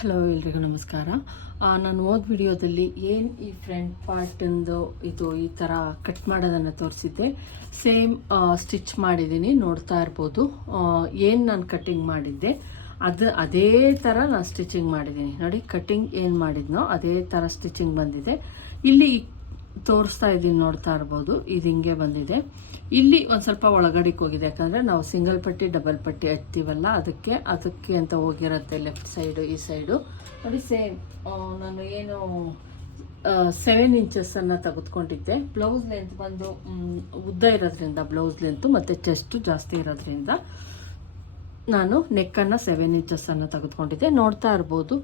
Hello ಎಲ್ರಿಗೂ ನಮಸ್ಕಾರ. ನಾನು ಹೋದ ವಿಡಿಯೋದಲ್ಲಿ ಏನು ಈ ಫ್ರಂಟ್ ಪಾರ್ಟಿಂದು ಇದು ಈ ಥರ ಕಟ್ ಮಾಡೋದನ್ನು ತೋರಿಸಿದ್ದೆ. ಸೇಮ್ ಸ್ಟಿಚ್ ಮಾಡಿದ್ದೀನಿ, ನೋಡ್ತಾ ಇರ್ಬೋದು. ಏನು ನಾನು ಕಟ್ಟಿಂಗ್ ಮಾಡಿದ್ದೆ? ಅದು ಅದೇ ಥರ ನಾನು ಸ್ಟಿಚಿಂಗ್ ಮಾಡಿದ್ದೀನಿ. ನೋಡಿ ಕಟ್ಟಿಂಗ್ ಏನು ಮಾಡಿದ್ನೋ ಅದೇ ಥರ ಸ್ಟಿಚಿಂಗ್ ಬಂದಿದೆ. ಇಲ್ಲಿ ತೋರಿಸ್ತಾ ಇದ್ದೀನಿ ನೋಡ್ತಾ ಇರ್ಬೋದು. ಇದು ಹಿಂಗೆ ಬಂದಿದೆ. ಇಲ್ಲಿ ಒಂದು ಸ್ವಲ್ಪ ಒಳಗಡೆಗೆ ಹೋಗಿದೆ. ಯಾಕಂದರೆ ನಾವು ಸಿಂಗಲ್ ಪಟ್ಟಿ, ಡಬಲ್ ಪಟ್ಟಿ ಹಚ್ತೀವಲ್ಲ ಅದಕ್ಕೆ ಅದಕ್ಕೆ ಅಂತ ಹೋಗಿರುತ್ತೆ ಲೆಫ್ಟ್ ಸೈಡು ಈ ಸೈಡು ನೋಡಿ ಸೇಮ್ ನಾನು ಏನು ಸೆವೆನ್ ಇಂಚಸ್ಸನ್ನು ತೆಗೆದುಕೊಂಡಿದ್ದೆ. ಬ್ಲೌಸ್ ಲೆಂತ್ ಬಂದು ಉದ್ದ ಇರೋದ್ರಿಂದ ಬ್ಲೌಸ್ ಲೆಂತು ಮತ್ತು ಚೆಸ್ಟು ಜಾಸ್ತಿ ಇರೋದ್ರಿಂದ ನಾನು ನೆಕ್ಕನ್ನು ಸೆವೆನ್ ಇಂಚಸ್ಸನ್ನು ತೆಗೆದುಕೊಂಡಿದ್ದೆ. ನೋಡ್ತಾ ಇರ್ಬೋದು.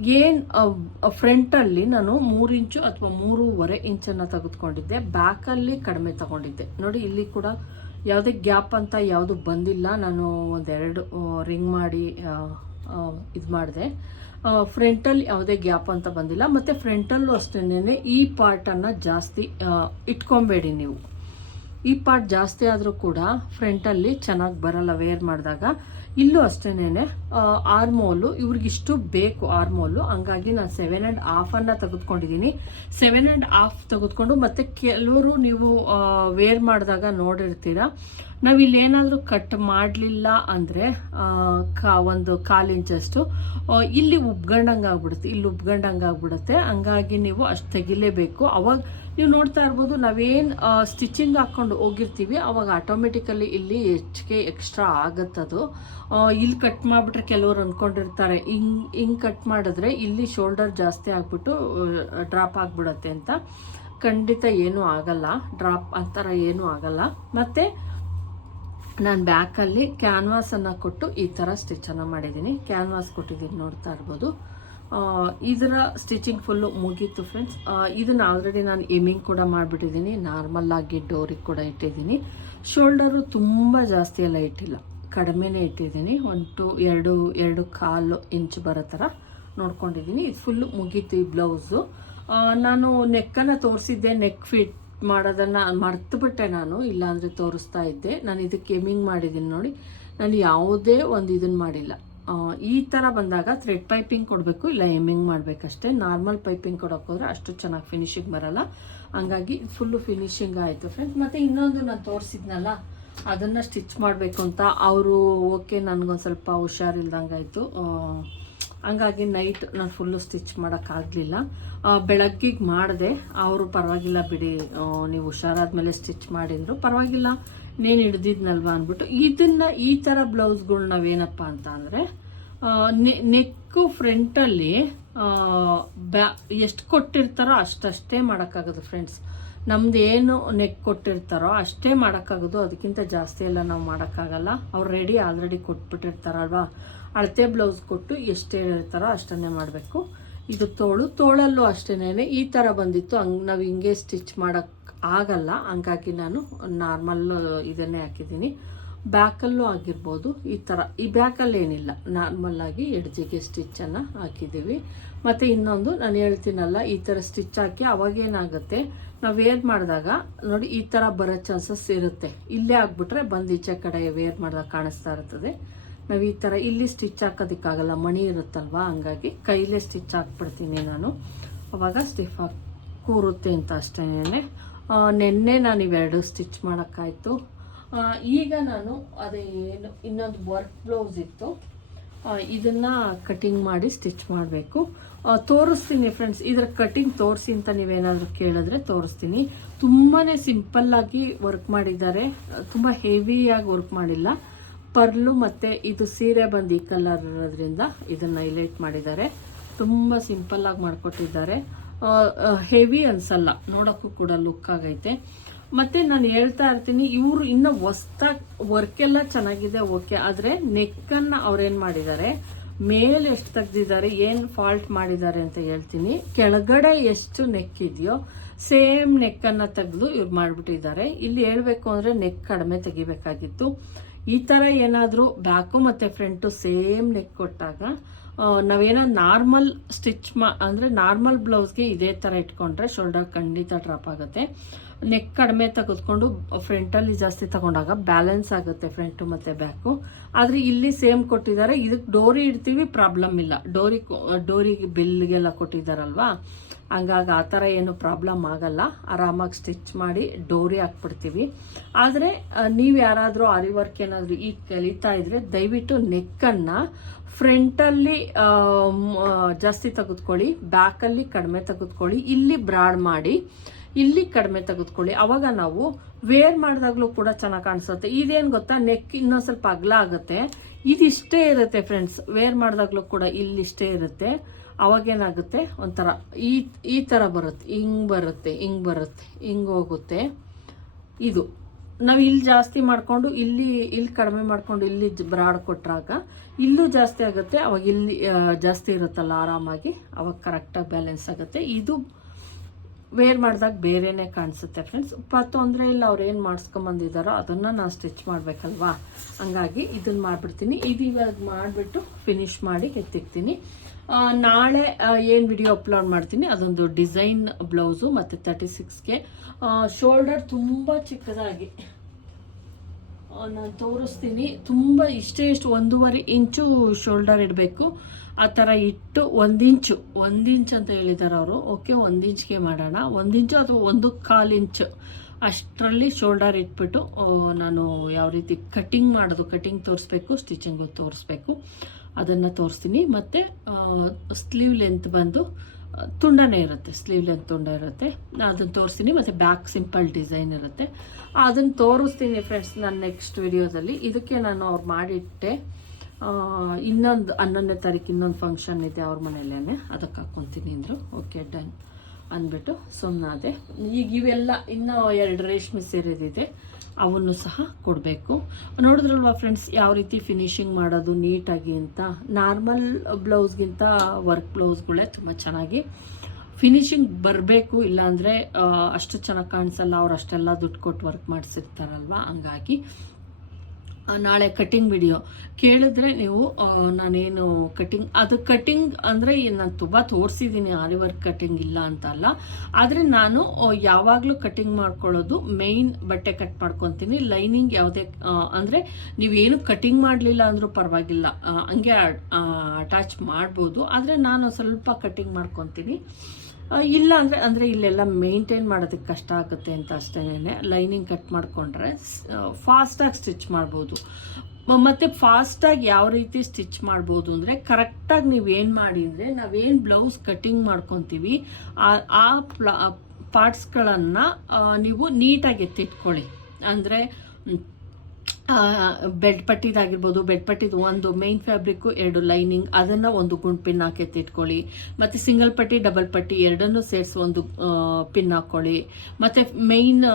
ಏನು ಫ್ರಂಟಲ್ಲಿ ನಾನು ಮೂರು ಇಂಚು ಅಥವಾ ಮೂರುವರೆ ಇಂಚನ್ನು ತೆಗೆದುಕೊಂಡಿದ್ದೆ. ಬ್ಯಾಕಲ್ಲಿ ಕಡಿಮೆ ತಗೊಂಡಿದ್ದೆ. ನೋಡಿ, ಇಲ್ಲಿ ಕೂಡ ಯಾವುದೇ ಗ್ಯಾಪ್ ಅಂತ ಯಾವುದು ಬಂದಿಲ್ಲ. ನಾನು ಒಂದೆರಡು ರಿಂಗ್ ಮಾಡಿ ಇದು ಮಾಡಿದೆ. ಫ್ರಂಟಲ್ಲಿ ಯಾವುದೇ ಗ್ಯಾಪ್ ಅಂತ ಬಂದಿಲ್ಲ. ಮತ್ತು ಫ್ರಂಟಲ್ಲೂ ಅಷ್ಟೇ ಈ ಪಾರ್ಟನ್ನು ಜಾಸ್ತಿ ಇಟ್ಕೊಬೇಡಿ ನೀವು. ಈ ಪಾರ್ಟ್ ಜಾಸ್ತಿ ಆದರೂ ಕೂಡ ಫ್ರಂಟಲ್ಲಿ ಚೆನ್ನಾಗಿ ಬರಲ್ಲ. ವೇರ್ ಮಾಡಿದಾಗ ಇಲ್ಲೂ ಅಷ್ಟೇನೆ ಆರ್ಮೋಲು ಇವ್ರಿಗಿಷ್ಟು ಬೇಕು ಆರ್ಮೋಲು ಹಂಗಾಗಿ ನಾನು ಸೆವೆನ್ ಆ್ಯಂಡ್ ಹಾಫನ್ನು ತೆಗೆದುಕೊಂಡಿದ್ದೀನಿ ಸೆವೆನ್ ಆ್ಯಂಡ್ ಹಾಫ್ ತೆಗೆದುಕೊಂಡು ಮತ್ತು ಕೆಲವರು ನೀವು ವೇರ್ ಮಾಡಿದಾಗ ನೋಡಿರ್ತೀರ. ನಾವು ಏನಾದರೂ ಕಟ್ ಮಾಡಲಿಲ್ಲ ಅಂದರೆ ಕಾ, ಒಂದು ಕಾಲು ಇಂಚಷ್ಟು ಇಲ್ಲಿ ಉಬ್ಗಂಡಂಗೆ ಆಗ್ಬಿಡುತ್ತೆ ಇಲ್ಲಿ ಉಬ್ಗಂಡಂಗೆ ಆಗ್ಬಿಡುತ್ತೆ ಹಂಗಾಗಿ ನೀವು ಅಷ್ಟು ತೆಗಿಲೇಬೇಕು. ಅವಾಗ ನೀವು ನೋಡ್ತಾ ಇರ್ಬೋದು ನಾವೇನು ಸ್ಟಿಚಿಂಗ್ ಹಾಕ್ಕೊಂಡು ಹೋಗಿರ್ತೀವಿ, ಅವಾಗ ಆಟೋಮೆಟಿಕಲಿ ಇಲ್ಲಿ ಹೆಚ್ಚಿಗೆ ಎಕ್ಸ್ಟ್ರಾ ಆಗುತ್ತದು. ಇಲ್ಲಿ ಕಟ್ ಮಾಡಿಬಿಟ್ರೆ ಕೆಲವರು ಅಂದ್ಕೊಂಡಿರ್ತಾರೆ ಹಿಂಗ್, ಹಿಂಗೆ ಕಟ್ ಮಾಡಿದ್ರೆ ಇಲ್ಲಿ ಶೋಲ್ಡರ್ ಜಾಸ್ತಿ ಆಗಿಬಿಟ್ಟು ಡ್ರಾಪ್ ಆಗಿಬಿಡತ್ತೆ ಅಂತ. ಖಂಡಿತ ಏನೂ ಆಗಲ್ಲ ಡ್ರಾಪ್ ಆ ಥರ ಏನೂ ಆಗಲ್ಲ. ಮತ್ತು ನಾನು ಬ್ಯಾಕಲ್ಲಿ ಕ್ಯಾನ್ವಾಸನ್ನು ಕೊಟ್ಟು ಈ ಥರ ಸ್ಟಿಚನ್ನು ಮಾಡಿದ್ದೀನಿ. ಕ್ಯಾನ್ವಾಸ್ ಕೊಟ್ಟಿದ್ದೀನಿ ನೋಡ್ತಾ ಇರ್ಬೋದು. ಇದರ ಸ್ಟಿಚಿಂಗ್ ಫುಲ್ಲು ಮುಗೀತು ಫ್ರೆಂಡ್ಸ್ ಇದನ್ನು ಆಲ್ರೆಡಿ ನಾನು ಎಮಿಂಗ್ ಕೂಡ ಮಾಡಿಬಿಟ್ಟಿದ್ದೀನಿ. ನಾರ್ಮಲ್ಲಾಗಿ ಡೋರಿಗೆ ಕೂಡ ಇಟ್ಟಿದ್ದೀನಿ. ಶೋಲ್ಡರು ತುಂಬ ಜಾಸ್ತಿ ಎಲ್ಲ ಇಟ್ಟಿಲ್ಲ. ಕಡಿಮೆನೇ ಇಟ್ಟಿದ್ದೀನಿ. ಒಂದು ಟು, ಎರಡು ಎರಡು ಕಾಲು ಇಂಚ್ ಬರೋ ಥರ ನೋಡ್ಕೊಂಡಿದ್ದೀನಿ. ಇದು ಫುಲ್ಲು ಮುಗೀತು ಈ ಬ್ಲೌಸು ನಾನು ನೆಕ್ಕನ್ನು ತೋರಿಸಿದ್ದೆ. ನೆಕ್ ಫಿಟ್ ಮಾಡೋದನ್ನು ಮರ್ತುಬಿಟ್ಟೆ ನಾನು. ಇಲ್ಲಾಂದರೆ ತೋರಿಸ್ತಾ ಇದ್ದೆ. ನಾನು ಇದಕ್ಕೆ ಎಮಿಂಗ್ ಮಾಡಿದ್ದೀನಿ ನೋಡಿ. ನಾನು ಯಾವುದೇ ಒಂದು ಇದನ್ನು ಮಾಡಿಲ್ಲ. ಈ ಥರ ಬಂದಾಗ ಥ್ರೆಡ್ ಪೈಪಿಂಗ್ ಕೊಡಬೇಕು, ಇಲ್ಲ ಎಮ್ಮಿಂಗ್ ಮಾಡಬೇಕಷ್ಟೇ. ನಾರ್ಮಲ್ ಪೈಪಿಂಗ್ ಕೊಡೋಕ್ಕೋದ್ರೆ ಅಷ್ಟು ಚೆನ್ನಾಗಿ ಫಿನಿಶಿಂಗ್ ಬರಲ್ಲ. ಹಂಗಾಗಿ ಫುಲ್ಲು ಫಿನಿಶಿಂಗ್ ಆಯಿತು ಫ್ರೆಂಡ್ಸ್ ಮತ್ತು ಇನ್ನೊಂದು ನಾನು ತೋರಿಸಿದ್ನಲ್ಲ, ಅದನ್ನು ಸ್ಟಿಚ್ ಮಾಡಬೇಕು ಅಂತ. ಅವರು ಓಕೆ ನನಗೊಂದು ಸ್ವಲ್ಪ ಹುಷಾರಿಲ್ದಂಗಾಯಿತು ಹಂಗಾಗಿ ನೈಟ್ ನಾನು ಫುಲ್ಲು ಸ್ಟಿಚ್ ಮಾಡೋಕ್ಕಾಗಲಿಲ್ಲ ಬೆಳಗ್ಗಿಗೆ ಮಾಡಿದೆ. ಅವರು ಪರವಾಗಿಲ್ಲ ಬಿಡಿ ನೀವು ಹುಷಾರಾದ ಮೇಲೆ ಸ್ಟಿಚ್ ಮಾಡಿದ್ರು. ಪರವಾಗಿಲ್ಲ. ನೇನು ಹಿಡ್ದಿದ್ನಲ್ವಾ ಅಂದ್ಬಿಟ್ಟು, ಇದನ್ನ ಈ ಥರ ಬ್ಲೌಸ್ಗಳು ನಾವೇನಪ್ಪ ಅಂತ ಅಂದರೆ ನೆಕ್ಕು ಫ್ರಂಟಲ್ಲಿ ಬ್ಯಾ, ಎಷ್ಟು ಕೊಟ್ಟಿರ್ತಾರೋ ಅಷ್ಟಷ್ಟೇ ಮಾಡೋಕ್ಕಾಗೋದು ಫ್ರೆಂಡ್ಸ್ ನಮ್ದು ಏನು ನೆಕ್ ಕೊಟ್ಟಿರ್ತಾರೋ ಅಷ್ಟೇ ಮಾಡೋಕ್ಕಾಗೋದು, ಅದಕ್ಕಿಂತ ಜಾಸ್ತಿ ಎಲ್ಲ ನಾವು ಮಾಡೋಕ್ಕಾಗಲ್ಲ. ಅವ್ರು ರೆಡಿ ಆಲ್ರೆಡಿ ಕೊಟ್ಬಿಟ್ಟಿರ್ತಾರಲ್ವಾ? ಅಳತೆ ಬ್ಲೌಸ್ ಕೊಟ್ಟು ಎಷ್ಟು ಹೇಳಿರ್ತಾರೋ ಅಷ್ಟನ್ನೇ ಮಾಡಬೇಕು. ಇದು ತೋಳು, ತೋಳಲ್ಲೂ ಅಷ್ಟೇನೆ ಈ ಥರ ಬಂದಿತ್ತು. ಹಂಗೆ ನಾವು ಹಿಂಗೆ ಸ್ಟಿಚ್ ಮಾಡೋಕ್ಕೆ ಆಗಲ್ಲ. ಹಂಗಾಗಿ ನಾನು ನಾರ್ಮಲ್ ಇದನ್ನೇ ಹಾಕಿದ್ದೀನಿ. ಬ್ಯಾಕಲ್ಲೂ ಆಗಿರ್ಬೋದು ಈ ಥರ. ಈ ಬ್ಯಾಕಲ್ಲಿ ಏನಿಲ್ಲ. ನಾರ್ಮಲ್ಲಾಗಿ ಎಡ್ಜಿಗೆ ಸ್ಟಿಚ್ಚನ್ನು ಹಾಕಿದ್ದೀವಿ. ಮತ್ತು ಇನ್ನೊಂದು ನಾನು ಹೇಳ್ತೀನಲ್ಲ, ಈ ಥರ ಸ್ಟಿಚ್ ಹಾಕಿ ಅವಾಗೇನಾಗುತ್ತೆ ನಾವು ವೇರ್ ಮಾಡಿದಾಗ ನೋಡಿ ಈ ಥರ ಬರೋ ಚಾನ್ಸಸ್ ಇರುತ್ತೆ. ಇಲ್ಲೇ ಆಗ್ಬಿಟ್ರೆ ಬಂದು ಈಚೆ ಕಡೆ ವೇರ್ ಮಾಡಿದಾಗ ಕಾಣಿಸ್ತಾ ಇರ್ತದೆ. ನಾವು ಈ ಥರ ಇಲ್ಲಿ ಸ್ಟಿಚ್ ಹಾಕೋದಕ್ಕಾಗಲ್ಲ, ಮಣಿ ಇರುತ್ತಲ್ವಾ? ಹಂಗಾಗಿ ಕೈಲೇ ಸ್ಟಿಚ್ ಹಾಕ್ಬಿಡ್ತೀನಿ ನಾನು. ಅವಾಗ ಸ್ಟಿಫ್ ಆಗಿ ಕೂರುತ್ತೆ ಅಂತ ಅಷ್ಟೇನೆ. ನೆನ್ನೆ ನಾನು ಇವೆರಡು ಸ್ಟಿಚ್ ಮಾಡೋಕ್ಕಾಯಿತು. ಈಗ ನಾನು ಅದೇ ಏನು, ಇನ್ನೊಂದು ವರ್ಕ್ ಬ್ಲೌಸ್ ಇತ್ತು. ಇದನ್ನು ಕಟಿಂಗ್ ಮಾಡಿ ಸ್ಟಿಚ್ ಮಾಡಬೇಕು. ತೋರಿಸ್ತೀನಿ ಫ್ರೆಂಡ್ಸ್ ಇದರ ಕಟಿಂಗ್ ತೋರಿಸಿ ಅಂತ ನೀವೇನಾದರೂ ಕೇಳಿದ್ರೆ ತೋರಿಸ್ತೀನಿ. ತುಂಬಾ ಸಿಂಪಲ್ಲಾಗಿ ವರ್ಕ್ ಮಾಡಿದ್ದಾರೆ. ತುಂಬ ಹೆವಿಯಾಗಿ ವರ್ಕ್ ಮಾಡಿಲ್ಲ. ಪರ್ಲು ಮತ್ತು ಇದು ಸೀರೆ ಬಂದು ಈ ಕಲರ್ ಇರೋದ್ರಿಂದ ಇದನ್ನು ಹೈಲೈಟ್ ಮಾಡಿದ್ದಾರೆ. ತುಂಬ ಸಿಂಪಲ್ಲಾಗಿ ಮಾಡಿಕೊಟ್ಟಿದ್ದಾರೆ. ಹೆವಿ ಅನ್ಸಲ್ಲ. ನೋಡೋಕ್ಕೂ ಕೂಡ ಲುಕ್ ಆಗೈತೆ. ಮತ್ತೆ ನಾನು ಹೇಳ್ತಾ ಇರ್ತೀನಿ, ಇವರು ಇನ್ನ ವರ್ಕ್ ಎಲ್ಲ ಚೆನ್ನಾಗಿದೆ ಓಕೆ ಆದರೆ ನೆಕ್ಕನ್ನು ಅವ್ರೇನು ಮಾಡಿದ್ದಾರೆ? ಮೇಲೆ ಎಷ್ಟು ತೆಗ್ದಿದ್ದಾರೆ, ಏನು ಫಾಲ್ಟ್ ಮಾಡಿದ್ದಾರೆ ಅಂತ ಹೇಳ್ತೀನಿ. ಕೆಳಗಡೆ ಎಷ್ಟು ನೆಕ್ ಇದೆಯೋ ಸೇಮ್ ನೆಕ್ಕನ್ನು ತೆಗೆದು ಇವ್ರು ಮಾಡಿಬಿಟ್ಟಿದ್ದಾರೆ. ಇಲ್ಲಿ ಹೇಳ್ಬೇಕು ಅಂದರೆ ನೆಕ್ ಕಡಿಮೆ ತೆಗಿಬೇಕಾಗಿತ್ತು. ಈ ಥರ ಏನಾದರೂ ಬ್ಯಾಕು ಮತ್ತು ಫ್ರಂಟು ಸೇಮ್ ನೆಕ್ ಕೊಟ್ಟಾಗ ನಾವೇನೋ ನಾರ್ಮಲ್ ಸ್ಟಿಚ್ ಮಾ, ಅಂದರೆ ನಾರ್ಮಲ್ ಬ್ಲೌಸ್ಗೆ ಇದೇ ಥರ ಇಟ್ಕೊಂಡ್ರೆ ಶೋಲ್ಡರ್ ಖಂಡಿತ ಡ್ರಾಪ್ ಆಗುತ್ತೆ. ನೆಕ್ ಕಡಿಮೆ ತೆಗೆದುಕೊಂಡು ಫ್ರಂಟಲ್ಲಿ ಜಾಸ್ತಿ ತಗೊಂಡಾಗ ಬ್ಯಾಲೆನ್ಸ್ ಆಗುತ್ತೆ ಫ್ರಂಟು ಮತ್ತು ಬ್ಯಾಕು ಆದರೆ ಇಲ್ಲಿ ಸೇಮ್ ಕೊಟ್ಟಿದ್ದಾರೆ. ಇದಕ್ಕೆ ಡೋರಿ ಇಡ್ತೀವಿ ಪ್ರಾಬ್ಲಮ್ ಇಲ್ಲ. ಡೋರಿ ಡೋರಿಗೆ ಬಿಲ್ಗೆಲ್ಲ ಕೊಟ್ಟಿದ್ದಾರಲ್ವಾ? ಹಂಗಾಗಿ ಆ ಥರ ಏನು ಪ್ರಾಬ್ಲಮ್ ಆಗಲ್ಲ. ಆರಾಮಾಗಿ ಸ್ಟಿಚ್ ಮಾಡಿ ಡೋರಿ ಹಾಕ್ಬಿಡ್ತೀವಿ. ಆದರೆ ನೀವು ಯಾರಾದರೂ ಆರಿ ವರ್ಕ್ ಏನಾದರೂ ಈಗ ಕಲಿತಾ ಇದ್ರೆ ದಯವಿಟ್ಟು ನೆಕ್ಕನ್ನು ಫ್ರಂಟಲ್ಲಿ ಜಾಸ್ತಿ ತೆಗೆದುಕೊಳ್ಳಿ ಬ್ಯಾಕಲ್ಲಿ ಕಡಿಮೆ ತೆಗೆದುಕೊಳ್ಳಿ, ಇಲ್ಲಿ ಬ್ರಾಡ್ ಮಾಡಿ, ಇಲ್ಲಿ ಕಡಿಮೆ ತೆಗೆದುಕೊಳ್ಳಿ. ಅವಾಗ ನಾವು ವೇರ್ ಮಾಡಿದಾಗಲೂ ಕೂಡ ಚೆನ್ನಾಗಿ ಕಾಣಿಸುತ್ತೆ. ಇದೇನು ಗೊತ್ತಾ? ನೆಕ್ ಇನ್ನೊಂದು ಸ್ವಲ್ಪ ಅಗಲ ಆಗುತ್ತೆ ಇದಿಷ್ಟೇ ಇರುತ್ತೆ ಫ್ರೆಂಡ್ಸ್ ವೇರ್ ಮಾಡಿದಾಗಲೂ ಕೂಡ ಇಲ್ಲಿಷ್ಟೇ ಇರುತ್ತೆ. ಅವಾಗೇನಾಗುತ್ತೆ? ಒಂಥರ ಈ ಈ ಥರ ಬರುತ್ತೆ. ಹಿಂಗೆ ಬರುತ್ತೆ ಹಿಂಗೆ ಬರುತ್ತೆ, ಹಿಂಗೆ ಹೋಗುತ್ತೆ. ಇದು. ನಾವು ಇಲ್ಲಿ ಜಾಸ್ತಿ ಮಾಡಿಕೊಂಡು, ಇಲ್ಲಿ ಇಲ್ಲಿ ಕಡಿಮೆ ಮಾಡಿಕೊಂಡು ಇಲ್ಲಿ ಬ್ರಾಡ್ ಕೊಟ್ಟಾಗ ಇಲ್ಲೂ ಜಾಸ್ತಿ ಆಗುತ್ತೆ. ಅವಾಗ ಇಲ್ಲಿ ಜಾಸ್ತಿ ಇರುತ್ತಲ್ಲ ಆರಾಮಾಗಿ. ಅವಾಗ ಕರೆಕ್ಟಾಗಿ ಬ್ಯಾಲೆನ್ಸ್ ಆಗುತ್ತೆ. ಇದು ವೇರ್ ಮಾಡಿದಾಗ ಬೇರೆನೇ ಕಾಣಿಸುತ್ತೆ ಫ್ರೆಂಡ್ಸ್ ತೊಂದರೆ ಇಲ್ಲ, ಅವ್ರು ಏನು ಮಾಡಿಸ್ಕೊಂಬಂದಿದ್ದಾರೋ ಅದನ್ನು ನಾನು ಸ್ಟಿಚ್ ಮಾಡಬೇಕಲ್ವಾ? ಹಂಗಾಗಿ ಇದನ್ನು ಮಾಡಿಬಿಡ್ತೀನಿ. ಇದು ಇವಾಗ ಮಾಡಿಬಿಟ್ಟು ಫಿನಿಶ್ ಮಾಡಿ ಎತ್ತಿಕ್ತೀನಿ ನಾಳೆ ಏನು ವಿಡಿಯೋ ಅಪ್ಲೋಡ್ ಮಾಡ್ತೀನಿ, ಅದೊಂದು ಡಿಸೈನ್ ಬ್ಲೌಸು ಮತ್ತು ತರ್ಟಿ ಸಿಕ್ಸ್ಗೆ ಶೋಲ್ಡರ್ ತುಂಬ ಚಿಕ್ಕದಾಗಿ. ನಾನು ತೋರಿಸ್ತೀನಿ. ತುಂಬ ಇಷ್ಟೇ ಇಷ್ಟು ಒಂದೂವರೆ ಇಂಚು ಶೋಲ್ಡರ್ ಇಡಬೇಕು. ಆ ಥರ ಇಟ್ಟು ಒಂದು ಇಂಚು, ಒಂದು ಇಂಚ್ ಅಂತ ಹೇಳಿದ್ದಾರೆ ಅವರು. ಓಕೆ ಒಂದು ಇಂಚ್ಗೆ ಮಾಡೋಣ. ಒಂದು ಇಂಚು ಅಥವಾ ಒಂದು ಕಾಲು ಇಂಚು ಅಷ್ಟರಲ್ಲಿ ಶೋಲ್ಡರ್ ಇಟ್ಬಿಟ್ಟು ನಾನು ಯಾವ ರೀತಿ ಕಟ್ಟಿಂಗ್ ಮಾಡೋದು ಕಟ್ಟಿಂಗ್ ತೋರಿಸ್ಬೇಕು ಸ್ಟಿಚಿಂಗು ತೋರಿಸ್ಬೇಕು. ಅದನ್ನು ತೋರಿಸ್ತೀನಿ. ಮತ್ತು ಸ್ಲೀವ್ ಲೆಂತ್ ಬಂದು ತುಂಡನೇ ಇರುತ್ತೆ. ಸ್ಲೀವ್ ಲೆಂತ್ ತುಂಡ ಇರುತ್ತೆ. ಅದನ್ನು ತೋರಿಸ್ತೀನಿ. ಮತ್ತು ಬ್ಯಾಕ್ ಸಿಂಪಲ್ ಡಿಸೈನ್ ಇರುತ್ತೆ. ಅದನ್ನು ತೋರಿಸ್ತೀನಿ ಫ್ರೆಂಡ್ಸ್ ನಾನು ನೆಕ್ಸ್ಟ್ ವಿಡಿಯೋದಲ್ಲಿ ಇದಕ್ಕೆ ನಾನು ಅವ್ರು ಮಾಡಿಟ್ಟೆ. ಇನ್ನೊಂದು ಹನ್ನೊಂದನೇ ತಾರೀಕು ಇನ್ನೊಂದು ಫಂಕ್ಷನ್ ಇದೆ ಅವ್ರ ಮನೆಯಲ್ಲೇ ಅದಕ್ಕೆ ಹಾಕ್ಕೊತೀನಿ ಅಂದರು. ಓಕೆ ಡನ್ ಅಂದ್ಬಿಟ್ಟು ಸುಮ್ಮನಾದೆ ಈಗ ಇವೆಲ್ಲ ಇನ್ನೂ ಎರಡು ರೇಷ್ಮೆ ಸೇರಿದಿದೆ. ಅವನ್ನು ಸಹ ಕೊಡಬೇಕು. ನೋಡಿದ್ರಲ್ವಾ ಫ್ರೆಂಡ್ಸ್ ಯಾವ ರೀತಿ ಫಿನಿಶಿಂಗ್ ಮಾಡೋದು ನೀಟಾಗಿ ಅಂತ? ನಾರ್ಮಲ್ ಬ್ಲೌಸ್ಗಿಂತ ವರ್ಕ್ ಬ್ಲೌಸ್ಗಳೇ ತುಂಬ ಚೆನ್ನಾಗಿ ಫಿನಿಶಿಂಗ್ ಬರಬೇಕು, ಇಲ್ಲಾಂದರೆ ಅಷ್ಟು ಚೆನ್ನಾಗಿ ಕಾಣಿಸಲ್ಲ, ಅವ್ರು ಅಷ್ಟೆಲ್ಲ ದುಡ್ಡು ಕೊಟ್ಟು ವರ್ಕ್ ಮಾಡಿಸಿರ್ತಾರಲ್ವ? ಹಂಗಾಗಿ ನಾಳೆ ಕಟ್ಟಿಂಗ್ ವಿಡಿಯೋ ಕೇಳಿದ್ರೆ ನೀವು ನಾನೇನು ಕಟ್ಟಿಂಗ್ ಅದು ಕಟ್ಟಿಂಗ್ ಅಂದರೆ ನಾನು ತುಂಬ ತೋರಿಸಿದ್ದೀನಿ ಆರಿ ವರ್ಕ್ ಕಟ್ಟಿಂಗ್ ಇಲ್ಲ ಅಂತ ಅಲ್ಲ. ಆದರೆ ನಾನು ಯಾವಾಗಲೂ ಕಟ್ಟಿಂಗ್ ಮಾಡ್ಕೊಳ್ಳೋದು ಮೇಯ್ನ್ ಬಟ್ಟೆ ಕಟ್ ಮಾಡ್ಕೊತೀನಿ. ಲೈನಿಂಗ್ ಯಾವುದೇ ಅಂದರೆ ನೀವೇನು ಕಟ್ಟಿಂಗ್ ಮಾಡಲಿಲ್ಲ ಅಂದರೂ ಪರವಾಗಿಲ್ಲ. ಹಂಗೆ ಅಟ್ಯಾಚ್ ಮಾಡ್ಬೋದು. ಆದರೆ ನಾನು ಸ್ವಲ್ಪ ಕಟ್ಟಿಂಗ್ ಮಾಡ್ಕೊತೀನಿ. ಇಲ್ಲ ಅಂದರೆ ಅಂದರೆ ಇಲ್ಲೆಲ್ಲ ಮೇಂಟೈನ್ ಮಾಡೋದಕ್ಕೆ ಕಷ್ಟ ಆಗುತ್ತೆ ಅಂತ ಅಷ್ಟೇನೆ. ಲೈನಿಂಗ್ ಕಟ್ ಮಾಡಿಕೊಂಡ್ರೆ ಫಾಸ್ಟಾಗಿ ಸ್ಟಿಚ್ ಮಾಡ್ಬೋದು. ಮತ್ತು ಫಾಸ್ಟಾಗಿ ಯಾವ ರೀತಿ ಸ್ಟಿಚ್ ಮಾಡ್ಬೋದು ಅಂದರೆ ಕರೆಕ್ಟಾಗಿ ನೀವು ಏನು ಮಾಡಿ ಅಂದರೆ ನಾವೇನು ಬ್ಲೌಸ್ ಕಟ್ಟಿಂಗ್ ಮಾಡ್ಕೊತೀವಿ, ಆ ಆ ಪ್ಲಾ ಪಾರ್ಟ್ಸ್ಗಳನ್ನು ನೀವು ನೀಟಾಗಿ ಎತ್ತಿಟ್ಕೊಳ್ಳಿ. ಅಂದರೆ ಬೆಡ್ ಪಟ್ಟಿದಾಗಿರ್ಬೋದು ಬೆಡ್ ಪಟ್ಟಿದು ಒಂದು ಮೇನ್ ಫ್ಯಾಬ್ರಿಕ್ಕು ಎರಡು ಲೈನಿಂಗ್ ಅದನ್ನು ಒಂದು ಗುಂಡು ಪಿನ್ ಹಾಕಿ ಎತ್ತಿಟ್ಕೊಳ್ಳಿ ಮತ್ತು ಸಿಂಗಲ್ ಪಟ್ಟಿ ಡಬಲ್ ಪಟ್ಟಿ ಎರಡನ್ನೂ ಸೇರಿಸಿ ಒಂದು ಪಿನ್ ಹಾಕ್ಕೊಳ್ಳಿ ಮತ್ತು ಮೇಯ್ನ್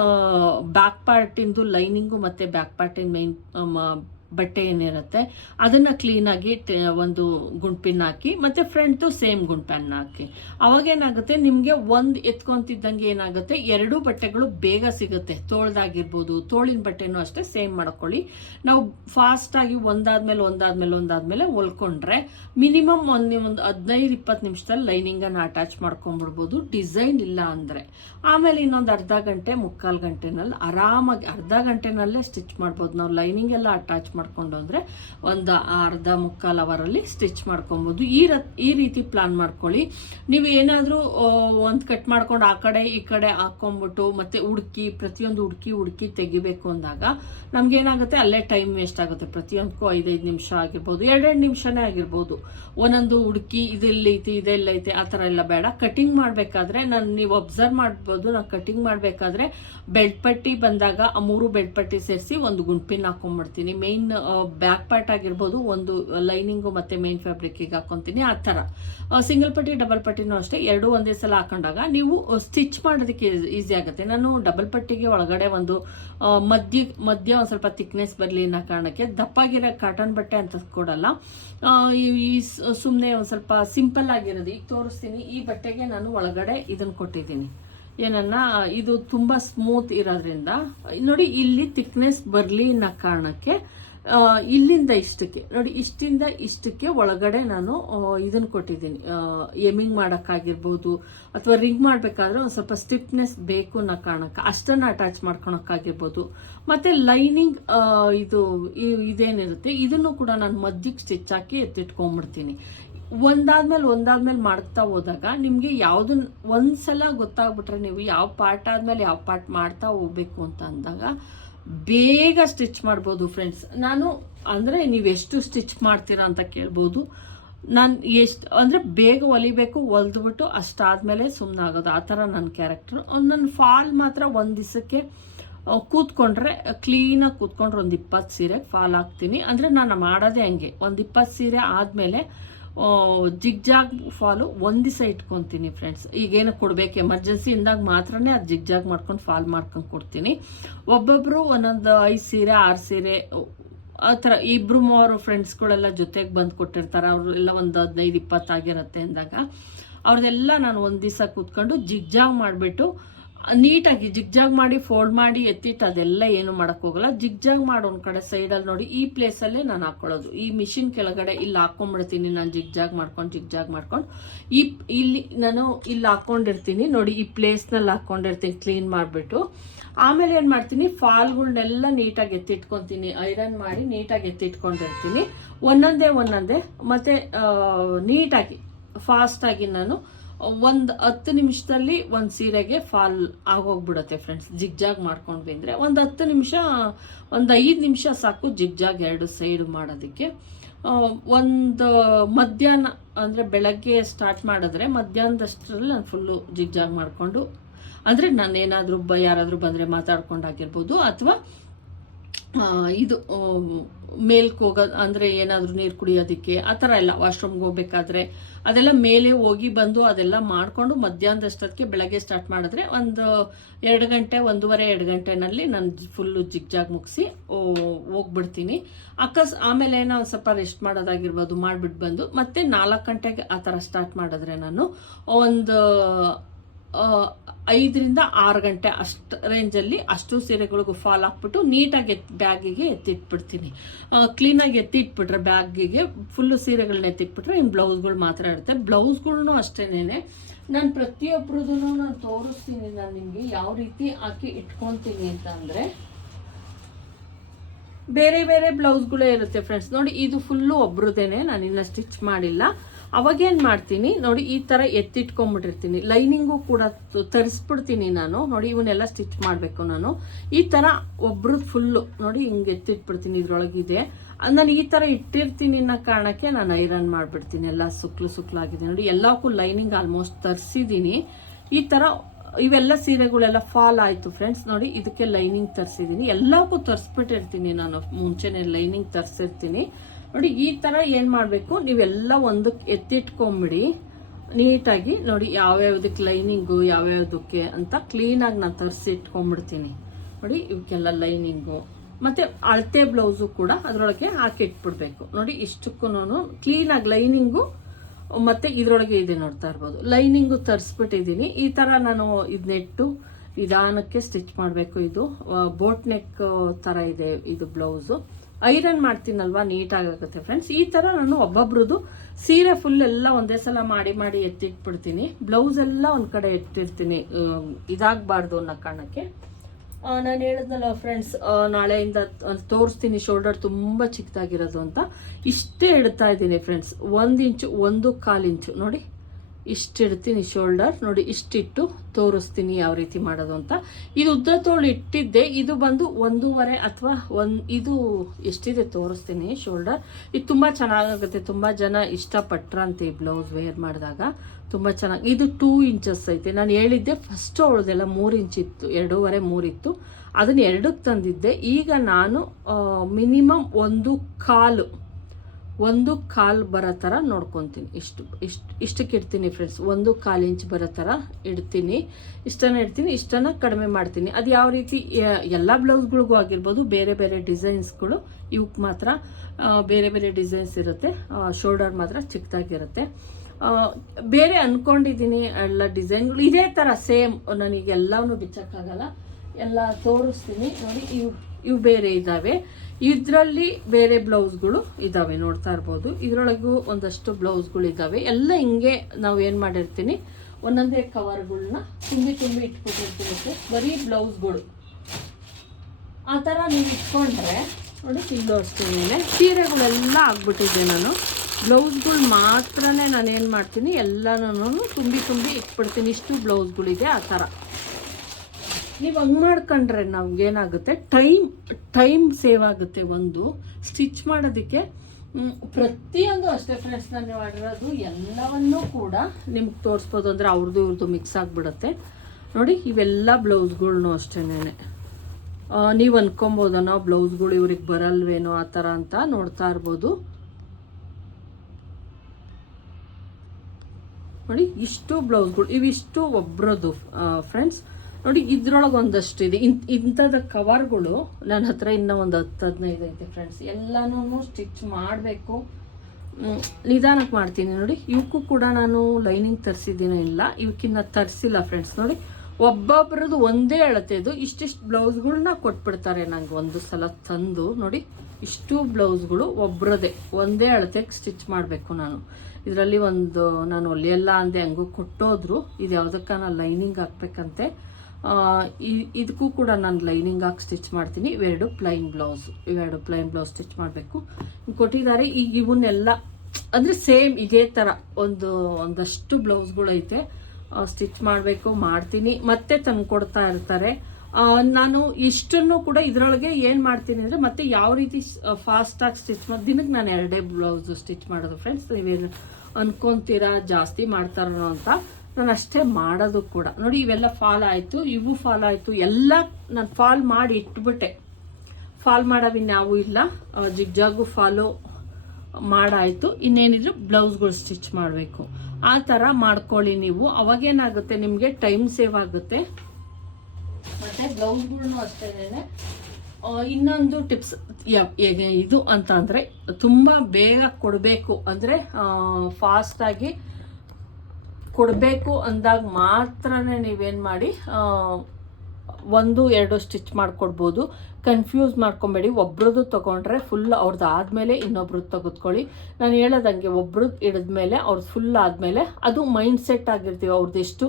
ಬ್ಯಾಕ್ ಪಾರ್ಟಿಂದು ಲೈನಿಂಗು ಮತ್ತು ಬ್ಯಾಕ್ ಪಾರ್ಟಿನ ಮೇಯ್ನ್ ಬಟ್ಟೆ ಏನಿರುತ್ತೆ, ಅದನ್ನು ಕ್ಲೀನಾಗಿ ಒಂದು ಗುಂಡ್ಪಿನ್ ಹಾಕಿ, ಮತ್ತು ಫ್ರಂಟು ಸೇಮ್ ಗುಂಡ್ಪೆನ್ ಹಾಕಿ. ಅವಾಗೇನಾಗುತ್ತೆ ನಿಮಗೆ ಒಂದು ಎತ್ಕೊಂತಿದ್ದಂಗೆ ಏನಾಗುತ್ತೆ, ಎರಡೂ ಬಟ್ಟೆಗಳು ಬೇಗ ಸಿಗುತ್ತೆ. ತೋಳ್ದಾಗಿರ್ಬೋದು, ತೋಳಿನ ಬಟ್ಟೆನೂ ಅಷ್ಟೇ ಸೇಮ್ ಮಾಡ್ಕೊಳ್ಳಿ. ನಾವು ಫಾಸ್ಟಾಗಿ ಒಂದಾದ್ಮೇಲೆ ಒಂದಾದ್ಮೇಲೆ ಒಂದಾದ್ಮೇಲೆ ಹೊಲ್ಕೊಂಡ್ರೆ ಮಿನಿಮಮ್ ಒಂದು ಒಂದು ಹದಿನೈದು ಇಪ್ಪತ್ತು ನಿಮಿಷದಲ್ಲಿ ಲೈನಿಂಗನ್ನು ಅಟ್ಯಾಚ್ ಮಾಡ್ಕೊಂಡ್ಬಿಡ್ಬೋದು ಡಿಸೈನ್ ಇಲ್ಲ ಅಂದರೆ. ಆಮೇಲೆ ಇನ್ನೊಂದು ಅರ್ಧ ಗಂಟೆ, ಮುಕ್ಕಾಲು ಗಂಟೆನಲ್ಲಿ ಆರಾಮಾಗಿ, ಅರ್ಧ ಗಂಟೆನಲ್ಲೇ ಸ್ಟಿಚ್ ಮಾಡ್ಬೋದು. ನಾವು ಲೈನಿಂಗ್ ಎಲ್ಲ ಅಟ್ಯಾಚ್ ಮಾಡ್ಕೊಂಡು ಅಂದರೆ ಒಂದು ಅರ್ಧ ಮುಕ್ಕಾಲು ಅವರಲ್ಲಿ ಸ್ಟಿಚ್ ಮಾಡ್ಕೊಬೋದು. ಈ ರ ಈ ರೀತಿ ಪ್ಲಾನ್ ಮಾಡ್ಕೊಳ್ಳಿ. ನೀವು ಏನಾದರೂ ಒಂದು ಕಟ್ ಮಾಡ್ಕೊಂಡು ಆ ಕಡೆ, ಈ ಕಡೆ ಹಾಕ್ಕೊಂಬಿಟ್ಟು ಮತ್ತೆ ಹುಡುಕಿ ಪ್ರತಿಯೊಂದು ಹುಡುಕಿ ಹುಡುಕಿ ತೆಗಿಬೇಕು ಅಂದಾಗ ನಮ್ಗೇನಾಗುತ್ತೆ ಅಲ್ಲೇ ಟೈಮ್ ವೇಸ್ಟ್ ಆಗುತ್ತೆ. ಪ್ರತಿಯೊಂದಕ್ಕೂ ಐದೈದು ನಿಮಿಷ ಆಗಿರ್ಬೋದು, ಎರಡೆರಡು ನಿಮಿಷನೇ ಆಗಿರ್ಬೋದು. ಒಂದೊಂದು ಹುಡುಕಿ ಇದೆಲ್ಲೈತಿ ಇದೆಲ್ಲೈತೆ ಆ ಥರ ಎಲ್ಲ ಬೇಡ. ಕಟಿಂಗ್ ಮಾಡಬೇಕಾದ್ರೆ ನಾನು, ನೀವು ಅಬ್ಸರ್ವ್ ಮಾಡ್ಬೋದು, ನಾನು ಕಟಿಂಗ್ ಮಾಡಬೇಕಾದ್ರೆ ಬೆಡ್ ಪಟ್ಟಿ ಬಂದಾಗ ಆ ಮೂರು ಬೆಡ್ ಪಟ್ಟಿ ಸೇರಿಸಿ ಒಂದು ಗುಂಪಿನ ಹಾಕೊಂಡ್ಬಿಡ್ತೀನಿ ಮೇಯ್ನ್ ಬ್ಯಾಕ್ ಪಾರ್ಟ್ ಆಗಿರ್ಬೋದು, ಒಂದು ಲೈನಿಂಗು ಮತ್ತು ಮೇನ್ ಫ್ಯಾಬ್ರಿಕ್ಕಿಗೆ ಹಾಕೊತೀನಿ, ಆ ಥರ. ಸಿಂಗಲ್ ಪಟ್ಟಿ ಡಬಲ್ ಪಟ್ಟಿನೂ ಅಷ್ಟೇ, ಎರಡೂ ಒಂದೇ ಸಲ ಹಾಕೊಂಡಾಗ ನೀವು ಸ್ಟಿಚ್ ಮಾಡೋದಕ್ಕೆ ಈಸಿ ಆಗುತ್ತೆ. ನಾನು ಡಬಲ್ ಪಟ್ಟಿಗೆ ಒಳಗಡೆ ಒಂದು ಮಧ್ಯ ಮಧ್ಯ ಒಂದು ಸ್ವಲ್ಪ ತಿಕ್ನೆಸ್ ಬರಲಿ ಅನ್ನೋ ಕಾರಣಕ್ಕೆ ದಪ್ಪಾಗಿರೋ ಕಾಟನ್ ಬಟ್ಟೆ ಅಂತ ಕೊಡಲ್ಲ. ಈ- ಸುಮ್ಮನೆ ಒಂದು ಸ್ವಲ್ಪ ಸಿಂಪಲ್ ಆಗಿರೋದು. ಈಗ ತೋರಿಸ್ತೀನಿ, ಈ ಬಟ್ಟೆಗೆ ನಾನು ಒಳಗಡೆ ಇದನ್ನು ಕೊಟ್ಟಿದ್ದೀನಿ. ಏನನ್ನ, ಇದು ತುಂಬ ಸ್ಮೂತ್ ಇರೋದ್ರಿಂದ, ನೋಡಿ, ಇಲ್ಲಿ ತಿಕ್ನೆಸ್ ಬರಲಿ ಅನ್ನೋ ಕಾರಣಕ್ಕೆ ಇಲ್ಲಿಂದ ಇಷ್ಟಕ್ಕೆ. ನೋಡಿ, ಇಷ್ಟಿಂದ ಇಷ್ಟಕ್ಕೆ ಒಳಗಡೆ ನಾನು ಇದನ್ನು ಕೊಟ್ಟಿದ್ದೀನಿ. ಎಮಿಂಗ್ ಮಾಡೋಕ್ಕಾಗಿರ್ಬೋದು, ಅಥವಾ ರಿಂಗ್ ಮಾಡಬೇಕಾದ್ರೆ ಒಂದು ಸ್ವಲ್ಪ ಸ್ಟಿಫ್ನೆಸ್ ಬೇಕು ಅನ್ನೋ ಕಾರಣಕ್ಕೆ. ಅಷ್ಟನ್ನು ಅಟ್ಯಾಚ್ ಮಾಡ್ಕೊಳಕ್ಕಾಗಿರ್ಬೋದು. ಮತ್ತು ಲೈನಿಂಗ್ ಇದು ಇದೇನಿರುತ್ತೆ, ಇದನ್ನು ಕೂಡ ನಾನು ಮಧ್ಯಕ್ಕೆ ಸ್ಟಿಚ್ ಹಾಕಿ ಎತ್ತಿಟ್ಕೊಂಡ್ಬಿಡ್ತೀನಿ ಒಂದಾದ್ಮೇಲೆ ಒಂದಾದ್ಮೇಲೆ ಮಾಡ್ತಾ ಹೋದಾಗ ನಿಮಗೆ ಯಾವುದನ್ನ ಒಂದ್ಸಲ ಗೊತ್ತಾಗ್ಬಿಟ್ರೆ ನೀವು ಯಾವ ಪಾರ್ಟ್ ಆದ್ಮೇಲೆ ಯಾವ ಪಾರ್ಟ್ ಮಾಡ್ತಾ ಹೋಗ್ಬೇಕು ಅಂತ ಅಂದಾಗ ಬೇಗ ಸ್ಟಿಚ್ ಮಾಡ್ಬೋದು ಫ್ರೆಂಡ್ಸ್. ನಾನು ಅಂದರೆ ನೀವು ಎಷ್ಟು ಸ್ಟಿಚ್ ಮಾಡ್ತೀರಾ ಅಂತ ಕೇಳ್ಬೋದು. ನಾನು ಎಷ್ಟು ಅಂದರೆ ಬೇಗ ಹೊಲಿಬೇಕು ಹೊಲ್ದ್ಬಿಟ್ಟು ಅಷ್ಟಾದಮೇಲೆ ಸುಮ್ಮನೆ ಆಗೋದು ಆ ಥರ ನನ್ನ ಕ್ಯಾರೆಕ್ಟ್ರು ನನ್ನ ಫಾಲ್ ಮಾತ್ರ ಒಂದು ದಿವಸಕ್ಕೆ ಕೂತ್ಕೊಂಡ್ರೆ ಕ್ಲೀನಾಗಿ ಕೂತ್ಕೊಂಡ್ರೆ ಒಂದು ಇಪ್ಪತ್ತು ಸೀರೆ ಫಾಲ್ ಹಾಕ್ತೀನಿ. ಅಂದರೆ ನಾನು ಮಾಡೋದೇ ಹಂಗೆ. ಒಂದು ಇಪ್ಪತ್ತು ಸೀರೆ ಆದಮೇಲೆ ಜಿಗ್ಜಾಗ್ ಫಾಲು ಒಂದು ದಿವಸ ಇಟ್ಕೊತೀನಿ ಫ್ರೆಂಡ್ಸ್ ಈಗೇನು ಕೊಡಬೇಕು? ಎಮರ್ಜೆನ್ಸಿ ಇಂದಾಗ ಮಾತ್ರನೇ ಅದು ಜಿಗ್ಜಾಗ್ ಮಾಡ್ಕೊಂಡು ಫಾಲ್ ಮಾಡ್ಕೊಂಡು ಕೊಡ್ತೀನಿ. ಒಬ್ಬೊಬ್ಬರು ಒಂದೊಂದು ಐದು ಸೀರೆ, ಆರು ಸೀರೆ, ಆ ಥರ ಇಬ್ಬರು ಮೂವರು ಫ್ರೆಂಡ್ಸ್ಗಳೆಲ್ಲ ಜೊತೆಗೆ ಬಂದು ಕೊಟ್ಟಿರ್ತಾರೆ. ಅವರು ಎಲ್ಲ ಒಂದು ಹದಿನೈದು ಇಪ್ಪತ್ತಾಗಿರುತ್ತೆ ಅಂದಾಗ. ಅವ್ರದ್ದೆಲ್ಲ ನಾನು ಒಂದು ದಿವಸ ಕೂತ್ಕೊಂಡು ಜಿಗ್ಜಾಗ್ ಮಾಡಿಬಿಟ್ಟು ನೀಟಾಗಿ ಜಿಗ್ಜಾಗ್ ಮಾಡಿ, ಫೋಲ್ಡ್ ಮಾಡಿ, ಎತ್ತಿಟ್ಟು ಅದೆಲ್ಲ ಏನು ಮಾಡೋಕ್ಕೋಗಲ್ಲ ಜಿಗ್ಜಾಗ್ ಮಾಡಿ ಒಂದು ಕಡೆ ಸೈಡಲ್ಲಿ ನೋಡಿ, ಈ ಪ್ಲೇಸಲ್ಲೇ ನಾನು ಹಾಕ್ಕೊಳ್ಳೋದು ಈ ಮಿಷಿನ್ ಕೆಳಗಡೆ ಇಲ್ಲಿ ಹಾಕ್ಕೊಂಡ್ಬಿಡ್ತೀನಿ ನಾನು ಜಿಗ್ಜಾಗ್ ಮಾಡ್ಕೊಂಡು ಜಿಗ್ಜಾಗ್ ಮಾಡ್ಕೊಂಡು. ಈ ಇಲ್ಲಿ ನಾನು ಇಲ್ಲಿ ಹಾಕ್ಕೊಂಡಿರ್ತೀನಿ ನೋಡಿ ಈ ಪ್ಲೇಸ್ನಲ್ಲಿ ಹಾಕ್ಕೊಂಡಿರ್ತೀನಿ ಕ್ಲೀನ್ ಮಾಡಿಬಿಟ್ಟು. ಆಮೇಲೆ ಏನು ಮಾಡ್ತೀನಿ ಫಾಲ್ಗಳನ್ನೆಲ್ಲ ನೀಟಾಗಿ ಎತ್ತಿಟ್ಕೊತೀನಿ, ಐರನ್ ಮಾಡಿ ನೀಟಾಗಿ ಎತ್ತಿಟ್ಕೊಂಡಿರ್ತೀನಿ. ಒಂದೊಂದೇ ಒಂದೊಂದೇ, ಮತ್ತು ನೀಟಾಗಿ ಫಾಸ್ಟಾಗಿ ನಾನು ಒಂದು ಹತ್ತು ನಿಮಿಷದಲ್ಲಿ ಒಂದು ಸೀರೆಗೆ ಫಾಲ್ ಆಗೋಗ್ಬಿಡುತ್ತೆ ಫ್ರೆಂಡ್ಸ್ ಜಿಗ್ಜಾಗ್ ಮಾಡ್ಕೊಂಡು ಅಂದರೆ ಒಂದು ಹತ್ತು ನಿಮಿಷ, ಒಂದು ಐದು ನಿಮಿಷ ಸಾಕು ಜಿಗ್ಜಾಗ್ ಎರಡು ಸೈಡ್ ಮಾಡೋದಕ್ಕೆ. ಒಂದು ಮಧ್ಯಾಹ್ನ, ಅಂದರೆ ಬೆಳಗ್ಗೆ ಸ್ಟಾರ್ಟ್ ಮಾಡಿದ್ರೆ ಮಧ್ಯಾಹ್ನದಷ್ಟರಲ್ಲಿ ನಾನು ಫುಲ್ಲು ಜಿಗ್ಜಾಗ್ ಮಾಡಿಕೊಂಡು, ಅಂದರೆ ನಾನು ಏನಾದರೂ ಬ ಯಾರಾದರೂ ಬಂದರೆ ಮಾತಾಡ್ಕೊಂಡಾಗಿರ್ಬೋದು ಅಥವಾ ಇದು ಮೇಲ್ಕ್ ಹೋಗೋ, ಅಂದರೆ ಏನಾದರೂ ನೀರು ಕುಡಿಯೋದಕ್ಕೆ, ಆ ಥರ ಎಲ್ಲ, ವಾಶ್ರೂಮ್ಗೆ ಹೋಗ್ಬೇಕಾದ್ರೆ, ಅದೆಲ್ಲ ಮೇಲೆ ಹೋಗಿ ಬಂದು ಅದೆಲ್ಲ ಮಾಡಿಕೊಂಡು ಮಧ್ಯಾಹ್ನದಷ್ಟೊತ್ತಿಗೆ ಬೆಳಗ್ಗೆ ಸ್ಟಾರ್ಟ್ ಮಾಡಿದ್ರೆ ಒಂದು ಎರಡು ಗಂಟೆ, ಒಂದೂವರೆ, ಎರಡು ಗಂಟೆನಲ್ಲಿ ನಾನು ಫುಲ್ಲು ಜಿಗ್ಜಾಗ್ ಮುಗಿಸಿ ಹೋಗ್ಬಿಡ್ತೀನಿ. ಅಕಸ್, ಆಮೇಲೆ ನಾವು ಸ್ವಲ್ಪ ರೆಸ್ಟ್ ಮಾಡೋದಾಗಿರ್ಬೋದು ಮಾಡಿಬಿಟ್ಟು ಬಂದು, ಮತ್ತೆ ನಾಲ್ಕು ಗಂಟೆಗೆ ಆ ಥರ ಸ್ಟಾರ್ಟ್ ಮಾಡಿದ್ರೆ ನಾನು, ಒಂದು ಐದರಿಂದ ಆರು ಗಂಟೆ ಅಷ್ಟು ರೇಂಜಲ್ಲಿ ಅಷ್ಟು ಸೀರೆಗಳಿಗೂ ಫಾಲ್ ಹಾಕ್ಬಿಟ್ಟು ನೀಟಾಗಿ ಎತ್ತಿ ಬ್ಯಾಗಿಗೆ ಎತ್ತಿಟ್ಬಿಡ್ತೀನಿ ಕ್ಲೀನಾಗಿ ಎತ್ತಿಟ್ಬಿಟ್ರೆ ಬ್ಯಾಗಿಗೆ ಫುಲ್ಲು ಸೀರೆಗಳನ್ನ ಎತ್ತಿಟ್ಬಿಟ್ರೆ ಇನ್ನು ಬ್ಲೌಸ್ಗಳು ಮಾತ್ರ ಇರುತ್ತೆ. ಬ್ಲೌಸ್ಗಳನ್ನೂ ಅಷ್ಟೇನೆ ನಾನು ಪ್ರತಿಯೊಬ್ಬರದ್ದು ನಾನು ತೋರಿಸ್ತೀನಿ ನಾನು ನಿಮಗೆ ಯಾವ ರೀತಿ ಹಾಕಿ ಇಟ್ಕೊತೀನಿ ಅಂತಂದರೆ ಬೇರೆ ಬೇರೆ ಬ್ಲೌಸ್ಗಳೇ ಇರುತ್ತೆ ಫ್ರೆಂಡ್ಸ್ ನೋಡಿ, ಇದು ಫುಲ್ಲು ಒಬ್ರದ್ದೇನೆ ನಾನು ಇನ್ನೂ ಸ್ಟಿಚ್ ಮಾಡಿಲ್ಲ. ಅವಾಗೇನು ಮಾಡ್ತೀನಿ, ನೋಡಿ ಈ ಥರ ಎತ್ತಿಟ್ಕೊಂಡ್ಬಿಟ್ಟಿರ್ತೀನಿ ಲೈನಿಂಗು ಕೂಡ ತರಿಸ್ಬಿಡ್ತೀನಿ ನಾನು. ನೋಡಿ ಇವನ್ನೆಲ್ಲ ಸ್ಟಿಚ್ ಮಾಡಬೇಕು ನಾನು. ಈ ಥರ ಒಬ್ರು ಫುಲ್ಲು ನೋಡಿ ಹಿಂಗೆ ಎತ್ತಿಟ್ಬಿಡ್ತೀನಿ ಇದರೊಳಗಿದೆ. ನಾನು ಈ ಥರ ಇಟ್ಟಿರ್ತೀನಿ ಅನ್ನೋ ಕಾರಣಕ್ಕೆ ನಾನು ಐರನ್ ಮಾಡಿಬಿಡ್ತೀನಿ. ಎಲ್ಲ ಸುಕ್ಲು ಸುಕ್ಲಾಗಿದೆ. ನೋಡಿ ಎಲ್ಲಕ್ಕೂ ಲೈನಿಂಗ್ ಆಲ್ಮೋಸ್ಟ್ ತರಿಸಿದ್ದೀನಿ ಈ ಥರ ಇವೆಲ್ಲ ಸೀರೆಗಳೆಲ್ಲ ಫಾಲ್ ಆಯಿತು ಫ್ರೆಂಡ್ಸ್ ನೋಡಿ ಇದಕ್ಕೆ ಲೈನಿಂಗ್ ತರಿಸಿದ್ದೀನಿ ಎಲ್ಲಕ್ಕೂ ತರಿಸ್ಬಿಟ್ಟಿರ್ತೀನಿ ನಾನು. ಮುಂಚೆನೇ ಲೈನಿಂಗ್ ತರಿಸಿರ್ತೀನಿ. ನೋಡಿ, ಈ ಥರ ಏನು ಮಾಡಬೇಕು? ನೀವೆಲ್ಲ ಒಂದಕ್ಕೆ ಎತ್ತಿಟ್ಕೊಂಬಿಡಿ. ನೀಟಾಗಿ ನೋಡಿ ಯಾವ್ಯಾವ್ದಕ್ಕೆ ಲೈನಿಂಗು ಯಾವ್ಯಾವ್ದಕ್ಕೆ ಅಂತ ಕ್ಲೀನಾಗಿ ನಾನು ತರಿಸಿ ಇಟ್ಕೊಂಡ್ಬಿಡ್ತೀನಿ ನೋಡಿ, ಇವಕ್ಕೆಲ್ಲ ಲೈನಿಂಗು ಮತ್ತು ಅಳತೆ ಬ್ಲೌಸು ಕೂಡ ಅದರೊಳಗೆ ಹಾಕಿ ಇಟ್ಬಿಡ್ಬೇಕು. ನೋಡಿ ಇಷ್ಟಕ್ಕೂ ಕ್ಲೀನಾಗಿ ಲೈನಿಂಗು ಮತ್ತೆ ಇದರೊಳಗೆ ಇದೆ ನೋಡ್ತಾ ಇರ್ಬೋದು. ಲೈನಿಂಗು ತರಿಸ್ಬಿಟ್ಟಿದ್ದೀನಿ. ಈ ಥರ ನಾನು ಇದು ನೆಟ್ಟು ನಿಧಾನಕ್ಕೆ ಸ್ಟಿಚ್ ಮಾಡಬೇಕು. ಇದು ಬೋಟ್ ನೆಕ್ ಥರ ಇದೆ, ಇದು ಬ್ಲೌಸು ಐರನ್ ಮಾಡ್ತೀನಲ್ವಾ ನೀಟಾಗುತ್ತೆ ಫ್ರೆಂಡ್ಸ್ ಈ ಥರ ನಾನು ಒಬ್ಬೊಬ್ರದ್ದು ಸೀರೆ ಫುಲ್ ಎಲ್ಲ ಒಂದೇ ಸಲ ಮಾಡಿ ಮಾಡಿ ಎತ್ತಿಟ್ಬಿಡ್ತೀನಿ. ಬ್ಲೌಸ್ ಎಲ್ಲ ಒಂದು ಕಡೆ ಎತ್ತಿರ್ತೀನಿ ಇದಾಗಬಾರ್ದು ಅನ್ನೋ ಕಾರಣಕ್ಕೆ. ನಾನು ಹೇಳಿದ್ನಲ್ಲ ಫ್ರೆಂಡ್ಸ್ ನಾಳೆಯಿಂದ ತೋರಿಸ್ತೀನಿ ಶೋಲ್ಡರ್ ತುಂಬ ಚಿಕ್ಕದಾಗಿರೋದು ಅಂತ. ಇಷ್ಟೇ ಇಡ್ತಾ ಇದ್ದೀನಿ ಫ್ರೆಂಡ್ಸ್ ಒಂದು ಇಂಚು ಒಂದು ಕಾಲು ಇಂಚು ನೋಡಿ. ಇಷ್ಟು ಇಡ್ತೀನಿ ಶೋಲ್ಡರ್. ನೋಡಿ, ಇಷ್ಟಿಟ್ಟು ತೋರಿಸ್ತೀನಿ ಯಾವ ರೀತಿ ಮಾಡೋದು ಅಂತ. ಇದು ಉದ್ದ ತೋಳು ಇಟ್ಟಿದ್ದೆ. ಇದು ಬಂದು ಒಂದೂವರೆ ಅಥವಾ ಒಂದು, ಇದು ಎಷ್ಟಿದೆ ತೋರಿಸ್ತೀನಿ ಶೋಲ್ಡರ್. ಇದು ತುಂಬ ಚೆನ್ನಾಗಾಗುತ್ತೆ. ತುಂಬ ಜನ ಇಷ್ಟಪಟ್ರಂತೆ ಈ ಬ್ಲೌಸ್ ವೇರ್ ಮಾಡಿದಾಗ. ತುಂಬ ಚೆನ್ನಾಗಿ, ಇದು ಟೂ ಇಂಚಸ್ ಐತೆ. ನಾನು ಹೇಳಿದ್ದೆ ಫಸ್ಟ್ ಅವಳದೆಲ್ಲ ಮೂರು ಇಂಚ್ ಇತ್ತು, ಎರಡೂವರೆ ಮೂರಿತ್ತು ಅದನ್ನ ಎರಡಕ್ಕೆ ತಂದಿದ್ದೆ. ಈಗ ನಾನು ಮಿನಿಮಮ್ ಒಂದು ಕಾಲು ಒಂದು ಕಾಲು ಬರೋ ಥರ ನೋಡ್ಕೊತೀನಿ. ಇಷ್ಟು ಇಷ್ಟು, ಇಷ್ಟಕ್ಕೆ ಇಡ್ತೀನಿ ಫ್ರೆಂಡ್ಸ್ ಒಂದು ಕಾಲು ಇಂಚ್ ಬರೋ ಥರ ಇಡ್ತೀನಿ. ಇಷ್ಟನ್ನ ಇಡ್ತೀನಿ, ಇಷ್ಟನ್ನ ಕಡಿಮೆ ಮಾಡ್ತೀನಿ. ಅದು ಯಾವ ರೀತಿ ಎಲ್ಲ ಬ್ಲೌಸ್ಗಳಿಗೂ ಆಗಿರ್ಬೋದು, ಬೇರೆ ಬೇರೆ ಡಿಸೈನ್ಸ್ಗಳು ಇವಕ್ಕೆ ಮಾತ್ರ ಬೇರೆ ಬೇರೆ ಡಿಸೈನ್ಸ್ ಇರುತ್ತೆ. ಶೋಲ್ಡರ್ ಮಾತ್ರ ಚಿಕ್ಕದಾಗಿರುತ್ತೆ. ಬೇರೆ ಅಂದ್ಕೊಂಡಿದ್ದೀನಿ ಎಲ್ಲ ಡಿಸೈನ್ಗಳು ಇದೇ ಥರ ಸೇಮ್ ನನಗೆ ಎಲ್ಲವೂ ಬಿಚ್ಚಕ್ಕಾಗಲ್ಲ. ಎಲ್ಲ ತೋರಿಸ್ತೀನಿ. ನೋಡಿ, ಇವು ಇವು ಬೇರೆ ಇದ್ದಾವೆ ಇದರಲ್ಲಿ ಬೇರೆ ಬ್ಲೌಸ್ಗಳು ಇದ್ದಾವೆ ನೋಡ್ತಾ ಇರ್ಬೋದು. ಇದರೊಳಗೂ ಒಂದಷ್ಟು ಬ್ಲೌಸ್ಗಳು ಇದ್ದಾವೆ ಎಲ್ಲ ಹಿಂಗೆ ನಾವು ಏನು ಮಾಡಿರ್ತೀನಿ, ಒಂದೊಂದೇ ಕವರ್ಗಳನ್ನ ತುಂಬಿ ತುಂಬಿ ಇಟ್ಕೊಂಡಿರ್ತೀನಿ ಬರೀ ಬ್ಲೌಸ್ಗಳು. ಆ ಥರ ನೀವು ಇಟ್ಕೊಂಡ್ರೆ, ನೋಡಿ ಇಲ್ಲೂ ಅಷ್ಟೇನೆ ಸೀರೆಗಳೆಲ್ಲ ಆಗ್ಬಿಟ್ಟಿದ್ದೆ ನಾನು. ಬ್ಲೌಸ್ಗಳು ಮಾತ್ರನೇ ನಾನು ಏನು ಮಾಡ್ತೀನಿ ಎಲ್ಲನೂ ತುಂಬಿ ತುಂಬಿ ಇಟ್ಬಿಡ್ತೀನಿ. ಇಷ್ಟು ಬ್ಲೌಸ್ಗಳಿದೆ ಆ ಥರ ನೀವು ಹಂಗೆ ಮಾಡ್ಕೊಂಡ್ರೆ ನಮ್ಗೇನಾಗುತ್ತೆ ಟೈಮ್ ಟೈಮ್ ಸೇವ್ ಆಗುತ್ತೆ ಒಂದು. ಸ್ಟಿಚ್ ಮಾಡೋದಕ್ಕೆ ಪ್ರತಿಯೊಂದು ಅಷ್ಟೇ ಫ್ರೆಂಡ್ಸ್ ನಾನು ಮಾಡಿರೋದು ಎಲ್ಲವನ್ನೂ ಕೂಡ ನಿಮ್ಗೆ ತೋರಿಸ್ಬೋದು ಅಂದರೆ ಅವ್ರದ್ದು ಇವ್ರದ್ದು ಮಿಕ್ಸ್ ಆಗಿಬಿಡುತ್ತೆ. ನೋಡಿ, ಇವೆಲ್ಲ ಬ್ಲೌಸ್ಗಳ್ನು ಅಷ್ಟೇನೆ. ನೀವು ಅನ್ಕೊಬೋದನೋ ಬ್ಲೌಸ್ಗಳು ಇವ್ರಿಗೆ ಬರಲ್ವೇನೋ ಆ ಥರ ಅಂತ ನೋಡ್ತಾ ಇರ್ಬೋದು. ನೋಡಿ, ಇಷ್ಟು ಬ್ಲೌಸ್ಗಳು, ಇವಿಷ್ಟು ಒಬ್ರದ್ದು ಫ್ರೆಂಡ್ಸ್ ನೋಡಿ, ಇದ್ರೊಳಗೆ ಒಂದಷ್ಟು ಇದೆ. ಇಂಥ ಇಂಥದ ಕವರ್ಗಳು ನನ್ನ ಹತ್ರ ಇನ್ನೂ ಒಂದು ಹತ್ತು, ಹದಿನೈದು ಐತೆ ಫ್ರೆಂಡ್ಸ್ ಎಲ್ಲನೂ ಸ್ಟಿಚ್ ಮಾಡಬೇಕು. ನಿಧಾನಕ್ಕೆ ಮಾಡ್ತೀನಿ ನೋಡಿ. ಇವಕ್ಕೂ ಕೂಡ ನಾನು ಲೈನಿಂಗ್ ತರಿಸಿದ್ದೀನಿ ಇಲ್ಲ. ಇವಕ್ಕಿನ್ನ ತರಿಸಿಲ್ಲ ಫ್ರೆಂಡ್ಸ್ ನೋಡಿ, ಒಬ್ಬೊಬ್ರದ್ದು ಒಂದೇ ಅಳತೆದು ಇಷ್ಟಿಷ್ಟು ಬ್ಲೌಸ್ಗಳನ್ನ ಕೊಟ್ಬಿಡ್ತಾರೆ ನಂಗೆ ಒಂದು ಸಲ ತಂದು. ನೋಡಿ, ಇಷ್ಟು ಬ್ಲೌಸ್ಗಳು ಒಬ್ರದೇ ಒಂದೇ ಅಳತೆಗೆ ಸ್ಟಿಚ್ ಮಾಡಬೇಕು ನಾನು. ಇದರಲ್ಲಿ ಒಂದು ನಾನು ಒಲೆಯಲ್ಲ ಅಂದೆ ಹಂಗೂ ಕೊಟ್ಟೋದ್ರು. ಇದು ಯಾವುದಕ್ಕ ನಾನು ಲೈನಿಂಗ್ ಹಾಕ್ಬೇಕಂತೆ. ಇದಕ್ಕೂ ಕೂಡ ನಾನು ಲೈನಿಂಗ್ ಹಾಕಿ ಸ್ಟಿಚ್ ಮಾಡ್ತೀನಿ. ಇವೆರಡು ಪ್ಲೈನ್ ಬ್ಲೌಸ್ ಇವೆರಡು ಪ್ಲೈನ್ ಬ್ಲೌಸ್ ಸ್ಟಿಚ್ ಮಾಡಬೇಕು. ಕೊಟ್ಟಿದ್ದಾರೆ. ಈಗ ಇವನ್ನೆಲ್ಲ, ಅಂದರೆ ಸೇಮ್ ಇದೇ ಥರ ಒಂದು, ಒಂದಷ್ಟು ಬ್ಲೌಸ್ಗಳೈತೆ. ಸ್ಟಿಚ್ ಮಾಡಬೇಕು, ಮಾಡ್ತೀನಿ. ಮತ್ತೆ ತಂದು ಕೊಡ್ತಾ ಇರ್ತಾರೆ. ನಾನು ಇಷ್ಟನ್ನು ಕೂಡ ಇದರೊಳಗೆ ಏನು ಮಾಡ್ತೀನಿ ಅಂದರೆ ಮತ್ತೆ ಯಾವ ರೀತಿ ಫಾಸ್ಟಾಗಿ ಸ್ಟಿಚ್ ಮಾಡಿ, ದಿನಕ್ಕೆ ನಾನು ಎರಡೇ ಬ್ಲೌಸು ಸ್ಟಿಚ್ ಮಾಡೋದು ಫ್ರೆಂಡ್ಸ್ ನೀವೇನು ಅನ್ಕೊಂತೀರಾ ಜಾಸ್ತಿ ಮಾಡ್ತಾರೋ ಅಂತ. ನಾನು ಅಷ್ಟೇ ಮಾಡೋದು ಕೂಡ. ನೋಡಿ, ಇವೆಲ್ಲ ಫಾಲ್ ಆಯಿತು, ಇವು ಫಾಲ್ ಆಯಿತು, ಎಲ್ಲ ನಾನು ಫಾಲ್ ಮಾಡಿ ಇಟ್ಬಿಟ್ಟೆ. ಫಾಲ್ ಇನ್ಯಾವೂ ಇಲ್ಲ. ಜಿಗ್ಜಾಗು ಫಾಲು ಮಾಡಾಯಿತು. ಇನ್ನೇನಿದ್ರು ಬ್ಲೌಸ್ಗಳು ಸ್ಟಿಚ್ ಮಾಡಬೇಕು. ಆ ಥರ ಮಾಡ್ಕೊಳ್ಳಿ ನೀವು. ಅವಾಗೇನಾಗುತ್ತೆ ನಿಮಗೆ ಟೈಮ್ ಸೇವ್ ಆಗುತ್ತೆ. ಮತ್ತೆ ಬ್ಲೌಸ್ಗಳ್ನು ಅಷ್ಟೇನೆ. ಇನ್ನೊಂದು ಟಿಪ್ಸ್ ಇದು ಅಂತ ಅಂದರೆ, ತುಂಬ ಬೇಗ ಕೊಡಬೇಕು. ಅಂದರೆ ಫಾಸ್ಟಾಗಿ ಕೊಡಬೇಕು ಅಂದಾಗ ಮಾತ್ರನೇ ನೀವೇನು ಮಾಡಿ ಒಂದು, ಎರಡು ಸ್ಟಿಚ್ ಮಾಡಿಕೊಡ್ಬೋದು. ಕನ್ಫ್ಯೂಸ್ ಮಾಡ್ಕೊಬೇಡಿ. ಒಬ್ರದ್ದು ತೊಗೊಂಡ್ರೆ ಫುಲ್ ಅವ್ರದ್ದು ಆದಮೇಲೆ ಇನ್ನೊಬ್ರದ್ದು ತೆಗೆದುಕೊಳ್ಳಿ. ನಾನು ಹೇಳೋದಂಗೆ ಒಬ್ರದ್ದು ಹಿಡಿದ್ಮೇಲೆ ಅವ್ರದ್ದು ಫುಲ್ ಆದಮೇಲೆ ಅದು ಮೈಂಡ್ ಸೆಟ್ ಆಗಿರ್ತೀವಿ ಅವ್ರದ್ದು ಎಷ್ಟು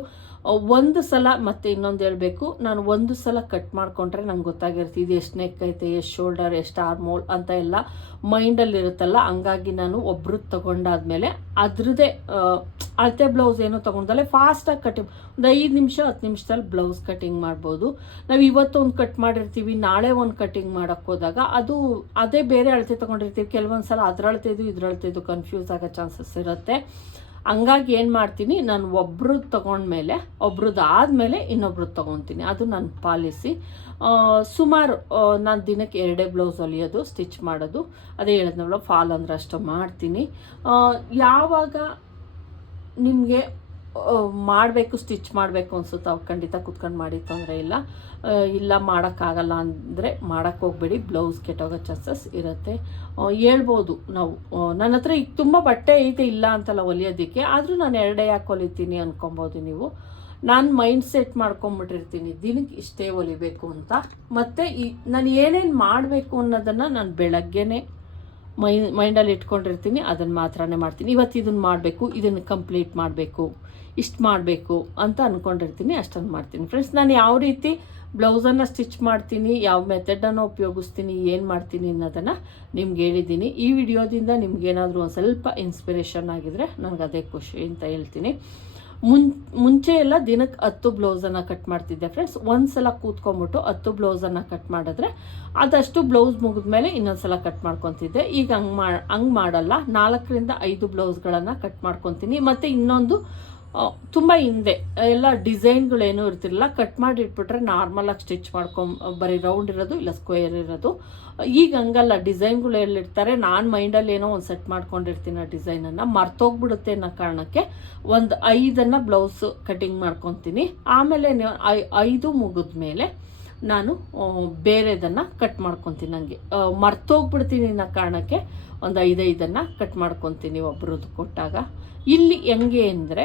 ಒಂದು ಸಲ ಮತ್ತೆ ಇನ್ನೊಂದು ಹೇಳಬೇಕು. ನಾನು ಒಂದು ಸಲ ಕಟ್ ಮಾಡಿಕೊಂಡ್ರೆ ನಂಗೆ ಗೊತ್ತಾಗಿರುತ್ತೆ ಇದು ಎಷ್ಟು ನೆಕ್ ಐತೆ, ಎಷ್ಟು ಶೋಲ್ಡರ್ ಎಷ್ಟು ಆರ್ಮೋಲ್ ಅಂತ ಎಲ್ಲ ಮೈಂಡಲ್ಲಿ ಇರುತ್ತಲ್ಲ. ಹಂಗಾಗಿ ನಾನು ಒಬ್ರು ತಗೊಂಡಾದ್ಮೇಲೆ ಅದ್ರದ್ದೇ ಅಳತೆ ಬ್ಲೌಸ್ ಏನೋ ತೊಗೊಂಡಲ್ಲೇ ಫಾಸ್ಟಾಗಿ ಕಟಿಂಗ್ ಒಂದು ಐದು ನಿಮಿಷ, ಹತ್ತು ನಿಮಿಷದಲ್ಲಿ ಬ್ಲೌಸ್ ಕಟಿಂಗ್ ಮಾಡ್ಬೋದು. ನಾವು ಇವತ್ತು ಒಂದು ಕಟ್ ಮಾಡಿರ್ತೀವಿ, ನಾಳೆ ಒಂದು ಕಟಿಂಗ್ ಮಾಡೋಕ್ಕೆ ಹೋದಾಗ ಅದು ಅದೇ ಬೇರೆ ಅಳತೆ ತೊಗೊಂಡಿರ್ತೀವಿ. ಕೆಲವೊಂದು ಸಲ ಅದ್ರ ಅಳತೆದು ಇದ್ರ ಅಳತೆದು ಕನ್ಫ್ಯೂಸ್ ಆಗೋ ಚಾನ್ಸಸ್ ಇರುತ್ತೆ. ಹಂಗಾಗಿ ಏನು ಮಾಡ್ತೀನಿ, ನಾನು ಒಬ್ರದ್ದು ತಗೊಂಡ್ಮೇಲೆ ಒಬ್ರದ್ದು ಆದಮೇಲೆ ಇನ್ನೊಬ್ರದ್ದು ತೊಗೊತೀನಿ. ಅದು ನನ್ನ ಪಾಲಿಸಿ. ಸುಮಾರು ನಾನು ದಿನಕ್ಕೆ ಎರಡೇ ಬ್ಲೌಸ್ ಹೊಲಿಯೋದು, ಸ್ಟಿಚ್ ಮಾಡೋದು. ಅದೇ ಹೇಳಿದ್ನಲ್ಲ, ಫಾಲ್ ಅಂದ್ರೆ ಅಷ್ಟು ಮಾಡ್ತೀನಿ. ಯಾವಾಗ ನಿಮಗೆ ಮಾಡಬೇಕು ಸ್ಟಿಚ್ ಮಾಡಬೇಕು ಅನ್ಸುತ್ತೆ. ಅವ್ರು ಖಂಡಿತ ಕುತ್ಕೊಂಡು ಮಾಡಿ ತೊಂದರೆ ಇಲ್ಲ. ಇಲ್ಲ ಮಾಡೋಕ್ಕಾಗಲ್ಲ ಅಂದರೆ ಮಾಡೋಕ್ಕೆ ಹೋಗ್ಬೇಡಿ. ಬ್ಲೌಸ್ ಕೆಟ್ಟೋಗೋ ಚಾನ್ಸಸ್ ಇರುತ್ತೆ. ಹೇಳ್ಬೋದು ನಾವು. ನನ್ನ ಹತ್ರ ಈಗ ತುಂಬ ಬಟ್ಟೆ ಐತೆ, ಇಲ್ಲ ಅಂತಲ್ಲ ಹೊಲಿಯೋದಕ್ಕೆ ಆದರೂ ನಾನು ಎರಡೇ ಯಾಕೆ ಹೊಲಿತೀನಿ ಅಂದ್ಕೊಬೋದು ನೀವು. ನಾನು ಮೈಂಡ್ ಸೆಟ್ ಮಾಡ್ಕೊಂಬಿಟ್ಟಿರ್ತೀನಿ. ದಿನಕ್ಕೆ ಇಷ್ಟೇ ಹೊಲಿಬೇಕು ಅಂತ. ಮತ್ತು ಈ, ನಾನು ಏನೇನು ಮಾಡಬೇಕು ಅನ್ನೋದನ್ನು ನಾನು ಬೆಳಗ್ಗೆನೇ ಮೈ, ಮೈಂಡಲ್ಲಿ ಇಟ್ಕೊಂಡಿರ್ತೀನಿ, ಅದನ್ನು ಮಾತ್ರನೇ ಮಾಡ್ತೀನಿ. ಇವತ್ತು ಇದನ್ನು ಮಾಡಬೇಕು, ಇದನ್ನು ಕಂಪ್ಲೀಟ್ ಮಾಡಬೇಕು, ಇಷ್ಟು ಮಾಡಬೇಕು ಅಂತ ಅಂದ್ಕೊಂಡಿರ್ತೀನಿ ಅಷ್ಟನ್ನು ಮಾಡ್ತೀನಿ. ಫ್ರೆಂಡ್ಸ್ ನಾನು ಯಾವ ರೀತಿ ಬ್ಲೌಸನ್ನು ಸ್ಟಿಚ್ ಮಾಡ್ತೀನಿ, ಯಾವ ಮೆಥಡನ್ನು ಉಪಯೋಗಿಸ್ತೀನಿ, ಏನು ಮಾಡ್ತೀನಿ ಅನ್ನೋದನ್ನು ನಿಮ್ಗೆ ಹೇಳಿದ್ದೀನಿ. ಈ ವಿಡಿಯೋದಿಂದ ನಿಮ್ಗೇನಾದರೂ ಒಂದು ಸ್ವಲ್ಪ ಇನ್ಸ್ಪಿರೇಷನ್ ಆಗಿದ್ರೆ ನನಗೆ ಅದೇ ಖುಷಿ ಅಂತ ಹೇಳ್ತೀನಿ. ಮುನ್, ಮುಂಚೆ ಎಲ್ಲ ದಿನಕ್ಕೆ ಹತ್ತು ಬ್ಲೌಸನ್ನು ಕಟ್ ಮಾಡ್ತಿದ್ದೆ ಫ್ರೆಂಡ್ಸ್ ಒಂದು ಸಲ ಕೂತ್ಕೊಂಡ್ಬಿಟ್ಟು ಹತ್ತು ಬ್ಲೌಸನ್ನು ಕಟ್ ಮಾಡಿದ್ರೆ ಅದಷ್ಟು ಬ್ಲೌಸ್ ಮುಗಿದ್ಮೇಲೆ ಇನ್ನೊಂದು ಸಲ ಕಟ್ ಮಾಡ್ಕೊತಿದ್ದೆ. ಈಗ ಹಂಗೆ ಮಾ, ಹಂಗೆ ಮಾಡಲ್ಲ. ನಾಲ್ಕರಿಂದ ಐದು ಬ್ಲೌಸ್ಗಳನ್ನು ಕಟ್ ಮಾಡ್ಕೊತೀನಿ. ಮತ್ತು ಇನ್ನೊಂದು ತುಂಬ ಹಿಂದೆ. ಎಲ್ಲ ಡಿಸೈನ್ಗಳೇನೂ ಇರ್ತಿರಲಿಲ್ಲ. ಕಟ್ ಮಾಡಿ ಇಟ್ಬಿಟ್ರೆ ನಾರ್ಮಲಾಗಿ ಸ್ಟಿಚ್ ಮಾಡ್ಕೊಂಡ್ ಬರೀ ರೌಂಡ್ ಇರೋದು ಇಲ್ಲ ಸ್ಕ್ವೇರ್ ಇರೋದು. ಈಗ ಹಂಗಲ್ಲ. ಡಿಸೈನ್ಗಳು ಎಲ್ಲಿರ್ತಾರೆ ನಾನು ಮೈಂಡಲ್ಲಿ ಏನೋ ಒಂದು ಸೆಟ್ ಮಾಡ್ಕೊಂಡಿರ್ತೀನಿ ಆ ಡಿಸೈನನ್ನು. ಮರ್ತೋಗ್ಬಿಡುತ್ತೆ ಅನ್ನೋ ಕಾರಣಕ್ಕೆ ಒಂದು ಐದನ್ನು ಬ್ಲೌಸ್ ಕಟಿಂಗ್ ಮಾಡ್ಕೊತೀನಿ. ಆಮೇಲೆ ಐದು ಮುಗಿದ ಮುಗಿದ್ಮೇಲೆ ನಾನು ಬೇರೆದನ್ನು ಕಟ್ ಮಾಡ್ಕೊತೀನಿ ನನಗೆ ಮರ್ತೋಗ್ಬಿಡ್ತೀನಿ ಅನ್ನೋ ಕಾರಣಕ್ಕೆ ಒಂದು ಐದೈದನ್ನು ಕಟ್ ಮಾಡ್ಕೊತೀನಿ ಒಬ್ಬರದ್ದು ಕೊಟ್ಟಾಗ. ಇಲ್ಲಿ ಹೆಂಗೆ ಅಂದರೆ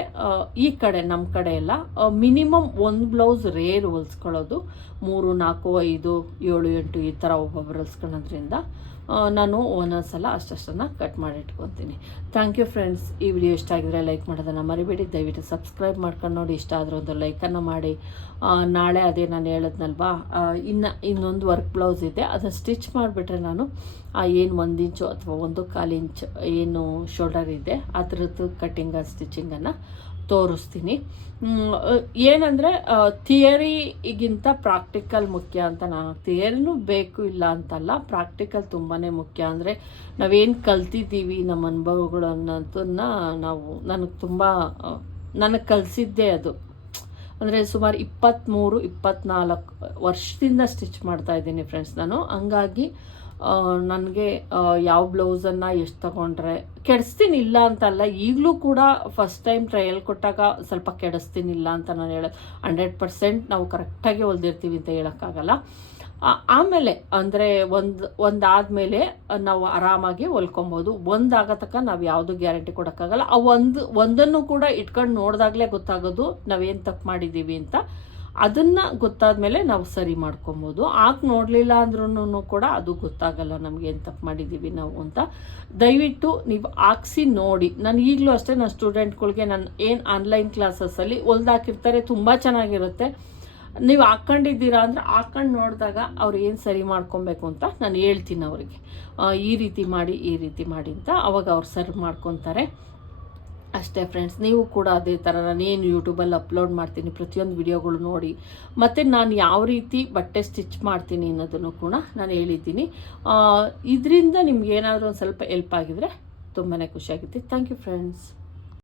ಈ ಕಡೆ ನಮ್ಮ ಕಡೆ ಎಲ್ಲ ಮಿನಿಮಮ್ ಒಂದು ಬ್ಲೌಸ್ ರೇರ್ ಹೊಲ್ಸ್ಕೊಳ್ಳೋದು. ಮೂರು, ನಾಲ್ಕು, ಐದು, ಏಳು, ಎಂಟು ಈ ಥರ ಒಬ್ಬೊಬ್ಬರು ಹೊಲ್ಸ್ಕೊಳ್ಳೋದ್ರಿಂದ. ನಾನು ಒಂದೊಂದು ಸಲ ಅಷ್ಟಷ್ಟನ್ನು ಕಟ್ ಮಾಡಿ ಇಟ್ಕೊತೀನಿ ಥ್ಯಾಂಕ್ ಯು ಫ್ರೆಂಡ್ಸ್ ಈ ವಿಡಿಯೋ ಇಷ್ಟ ಆಗಿದ್ರೆ ಲೈಕ್ ಮಾಡೋದನ್ನು ಮರಿಬೇಡಿ. ದಯವಿಟ್ಟು ಸಬ್ಸ್ಕ್ರೈಬ್ ಮಾಡ್ಕೊಂಡು ನೋಡಿ. ಇಷ್ಟ ಆದ್ರೆ ಒಂದು ಲೈಕನ್ನು ಮಾಡಿ. ಆ, ನಾಳೆ ಅದೇ ನಾನು ಹೇಳಿದ್ನಲ್ವಾ? ಆ, ಇನ್ನು ಇನ್ನೊಂದು ವರ್ಕ್ ಬ್ಲೌಸ್ ಇದೆ. ಅದನ್ನು ಸ್ಟಿಚ್ ಮಾಡಿಬಿಟ್ರೆ ನಾನು ಆ ಏನು ಒಂದು ಇಂಚು ಅಥವಾ ಒಂದು ಕಾಲು ಇಂಚು ಏನು ಶೋಲ್ಡರ್ ಇದೆ ಅದರದ್ದು ಕಟ್ಟಿಂಗ ಸ್ಟಿಚಿಂಗನ್ನು ತೋರಿಸ್ತೀನಿ. ಏನಂದರೆ ಥಿಯರಿಗಿಂತ ಪ್ರಾಕ್ಟಿಕಲ್ ಮುಖ್ಯ ಅಂತ ನಾನು, ಥಿಯರಿನೂ ಬೇಕು ಇಲ್ಲ ಅಂತಲ್ಲ, ಪ್ರಾಕ್ಟಿಕಲ್ ತುಂಬಾ ಮುಖ್ಯ. ಅಂದರೆ ನಾವೇನು ಕಲ್ತಿದ್ದೀವಿ ನಮ್ಮ ಅನುಭವಗಳು ಅನ್ನೋದನ್ನ ನಾವು, ನನಗೆ ತುಂಬ ನನಗೆ ಕಲಿಸಿದ್ದೇ ಅದು. ಅಂದರೆ ಸುಮಾರು ಇಪ್ಪತ್ತ್ಮೂರು ಇಪ್ಪತ್ತ್ನಾಲ್ಕು ವರ್ಷದಿಂದ ಸ್ಟಿಚ್ ಮಾಡ್ತಾ ಇದ್ದೀನಿ ಫ್ರೆಂಡ್ಸ್ ನಾನು. ಹಂಗಾಗಿ ನನಗೆ ಯಾವ ಬ್ಲೌಸನ್ನು ಎಷ್ಟು ತಗೊಂಡ್ರೆ ಕೆಡಿಸ್ತೀನಿ ಇಲ್ಲ ಅಂತಲ್ಲ, ಈಗಲೂ ಕೂಡ ಫಸ್ಟ್ ಟೈಮ್ ಟ್ರಯಲ್ ಕೊಟ್ಟಾಗ ಸ್ವಲ್ಪ ಕೆಡಿಸ್ತೀನಿ ಇಲ್ಲ ಅಂತ ನಾನು ಹೇಳೋದು. ಹಂಡ್ರೆಡ್ ಪರ್ಸೆಂಟ್ ನಾವು ಕರೆಕ್ಟಾಗಿ ಹೊಲ್ದಿರ್ತೀವಿ ಅಂತ ಹೇಳೋಕ್ಕಾಗಲ್ಲ. ಆಮೇಲೆ ಅಂದರೆ ಒಂದು ಆದಮೇಲೆ ನಾವು ಆರಾಮಾಗಿ ಹೊಲ್ಕೊಬೋದು. ಒಂದಾಗೋ ತಕ್ಕ ನಾವು ಯಾವುದು ಗ್ಯಾರಂಟಿ ಕೊಡೋಕ್ಕಾಗಲ್ಲ. ಆ ಒಂದು, ಒಂದನ್ನು ಕೂಡ ಇಟ್ಕೊಂಡು ನೋಡಿದಾಗಲೇ ಗೊತ್ತಾಗೋದು ನಾವೇನು ತಪ್ಪು ಮಾಡಿದ್ದೀವಿ ಅಂತ. ಅದನ್ನು ಗೊತ್ತಾದ್ಮೇಲೆ ನಾವು ಸರಿ ಮಾಡ್ಕೊಬೋದು. ಆಗ ನೋಡಲಿಲ್ಲ ಅಂದ್ರೂ ಕೂಡ ಅದು ಗೊತ್ತಾಗಲ್ಲ ನಮಗೆ ಏನು ತಪ್ಪು ಮಾಡಿದ್ದೀವಿ ನಾವು ಅಂತ. ದಯವಿಟ್ಟು ನೀವು ಹಾಕ್ಸಿ ನೋಡಿ. ನಾನು ಈಗಲೂ ಅಷ್ಟೇ ನನ್ನ ಸ್ಟೂಡೆಂಟ್ಗಳಿಗೆ ನಾನು ಏನು ಆನ್ಲೈನ್ ಕ್ಲಾಸಸ್ಸಲ್ಲಿ ಹೊಲ್ದಾಕಿರ್ತಾರೆ ತುಂಬ ಚೆನ್ನಾಗಿರುತ್ತೆ. ನೀವು ಹಾಕ್ಕೊಂಡಿದ್ದೀರಾ ಅಂದರೆ ಹಾಕ್ಕೊಂಡು ನೋಡಿದಾಗ ಅವ್ರು ಏನು ಸರಿ ಮಾಡ್ಕೊಬೇಕು ಅಂತ ನಾನು ಹೇಳ್ತೀನಿ ಅವರಿಗೆ. ಈ ರೀತಿ ಮಾಡಿ, ಈ ರೀತಿ ಮಾಡಿ ಅಂತ ಅವಾಗ ಅವ್ರು ಸರಿ ಮಾಡ್ಕೊತಾರೆ. ಅಷ್ಟೇ ಫ್ರೆಂಡ್ಸ್ ನೀವು ಕೂಡ ಅದೇ ಥರ ನಾನೇನು ಯೂಟ್ಯೂಬಲ್ಲಿ ಅಪ್ಲೋಡ್ ಮಾಡ್ತೀನಿ ಪ್ರತಿಯೊಂದು ವಿಡಿಯೋಗಳು ನೋಡಿ. ಮತ್ತು ನಾನು ಯಾವ ರೀತಿ ಬಟ್ಟೆ ಸ್ಟಿಚ್ ಮಾಡ್ತೀನಿ ಅನ್ನೋದನ್ನು ಕೂಡ ನಾನು ಹೇಳಿದ್ದೀನಿ. ಇದರಿಂದ ನಿಮ್ಗೆ ಏನಾದರೂ ಒಂದು ಸ್ವಲ್ಪ ಹೆಲ್ಪ್ ಆಗಿದ್ರೆ ತುಂಬಾ ಖುಷಿಯಾಗುತ್ತೆ ಥ್ಯಾಂಕ್ ಯು ಫ್ರೆಂಡ್ಸ್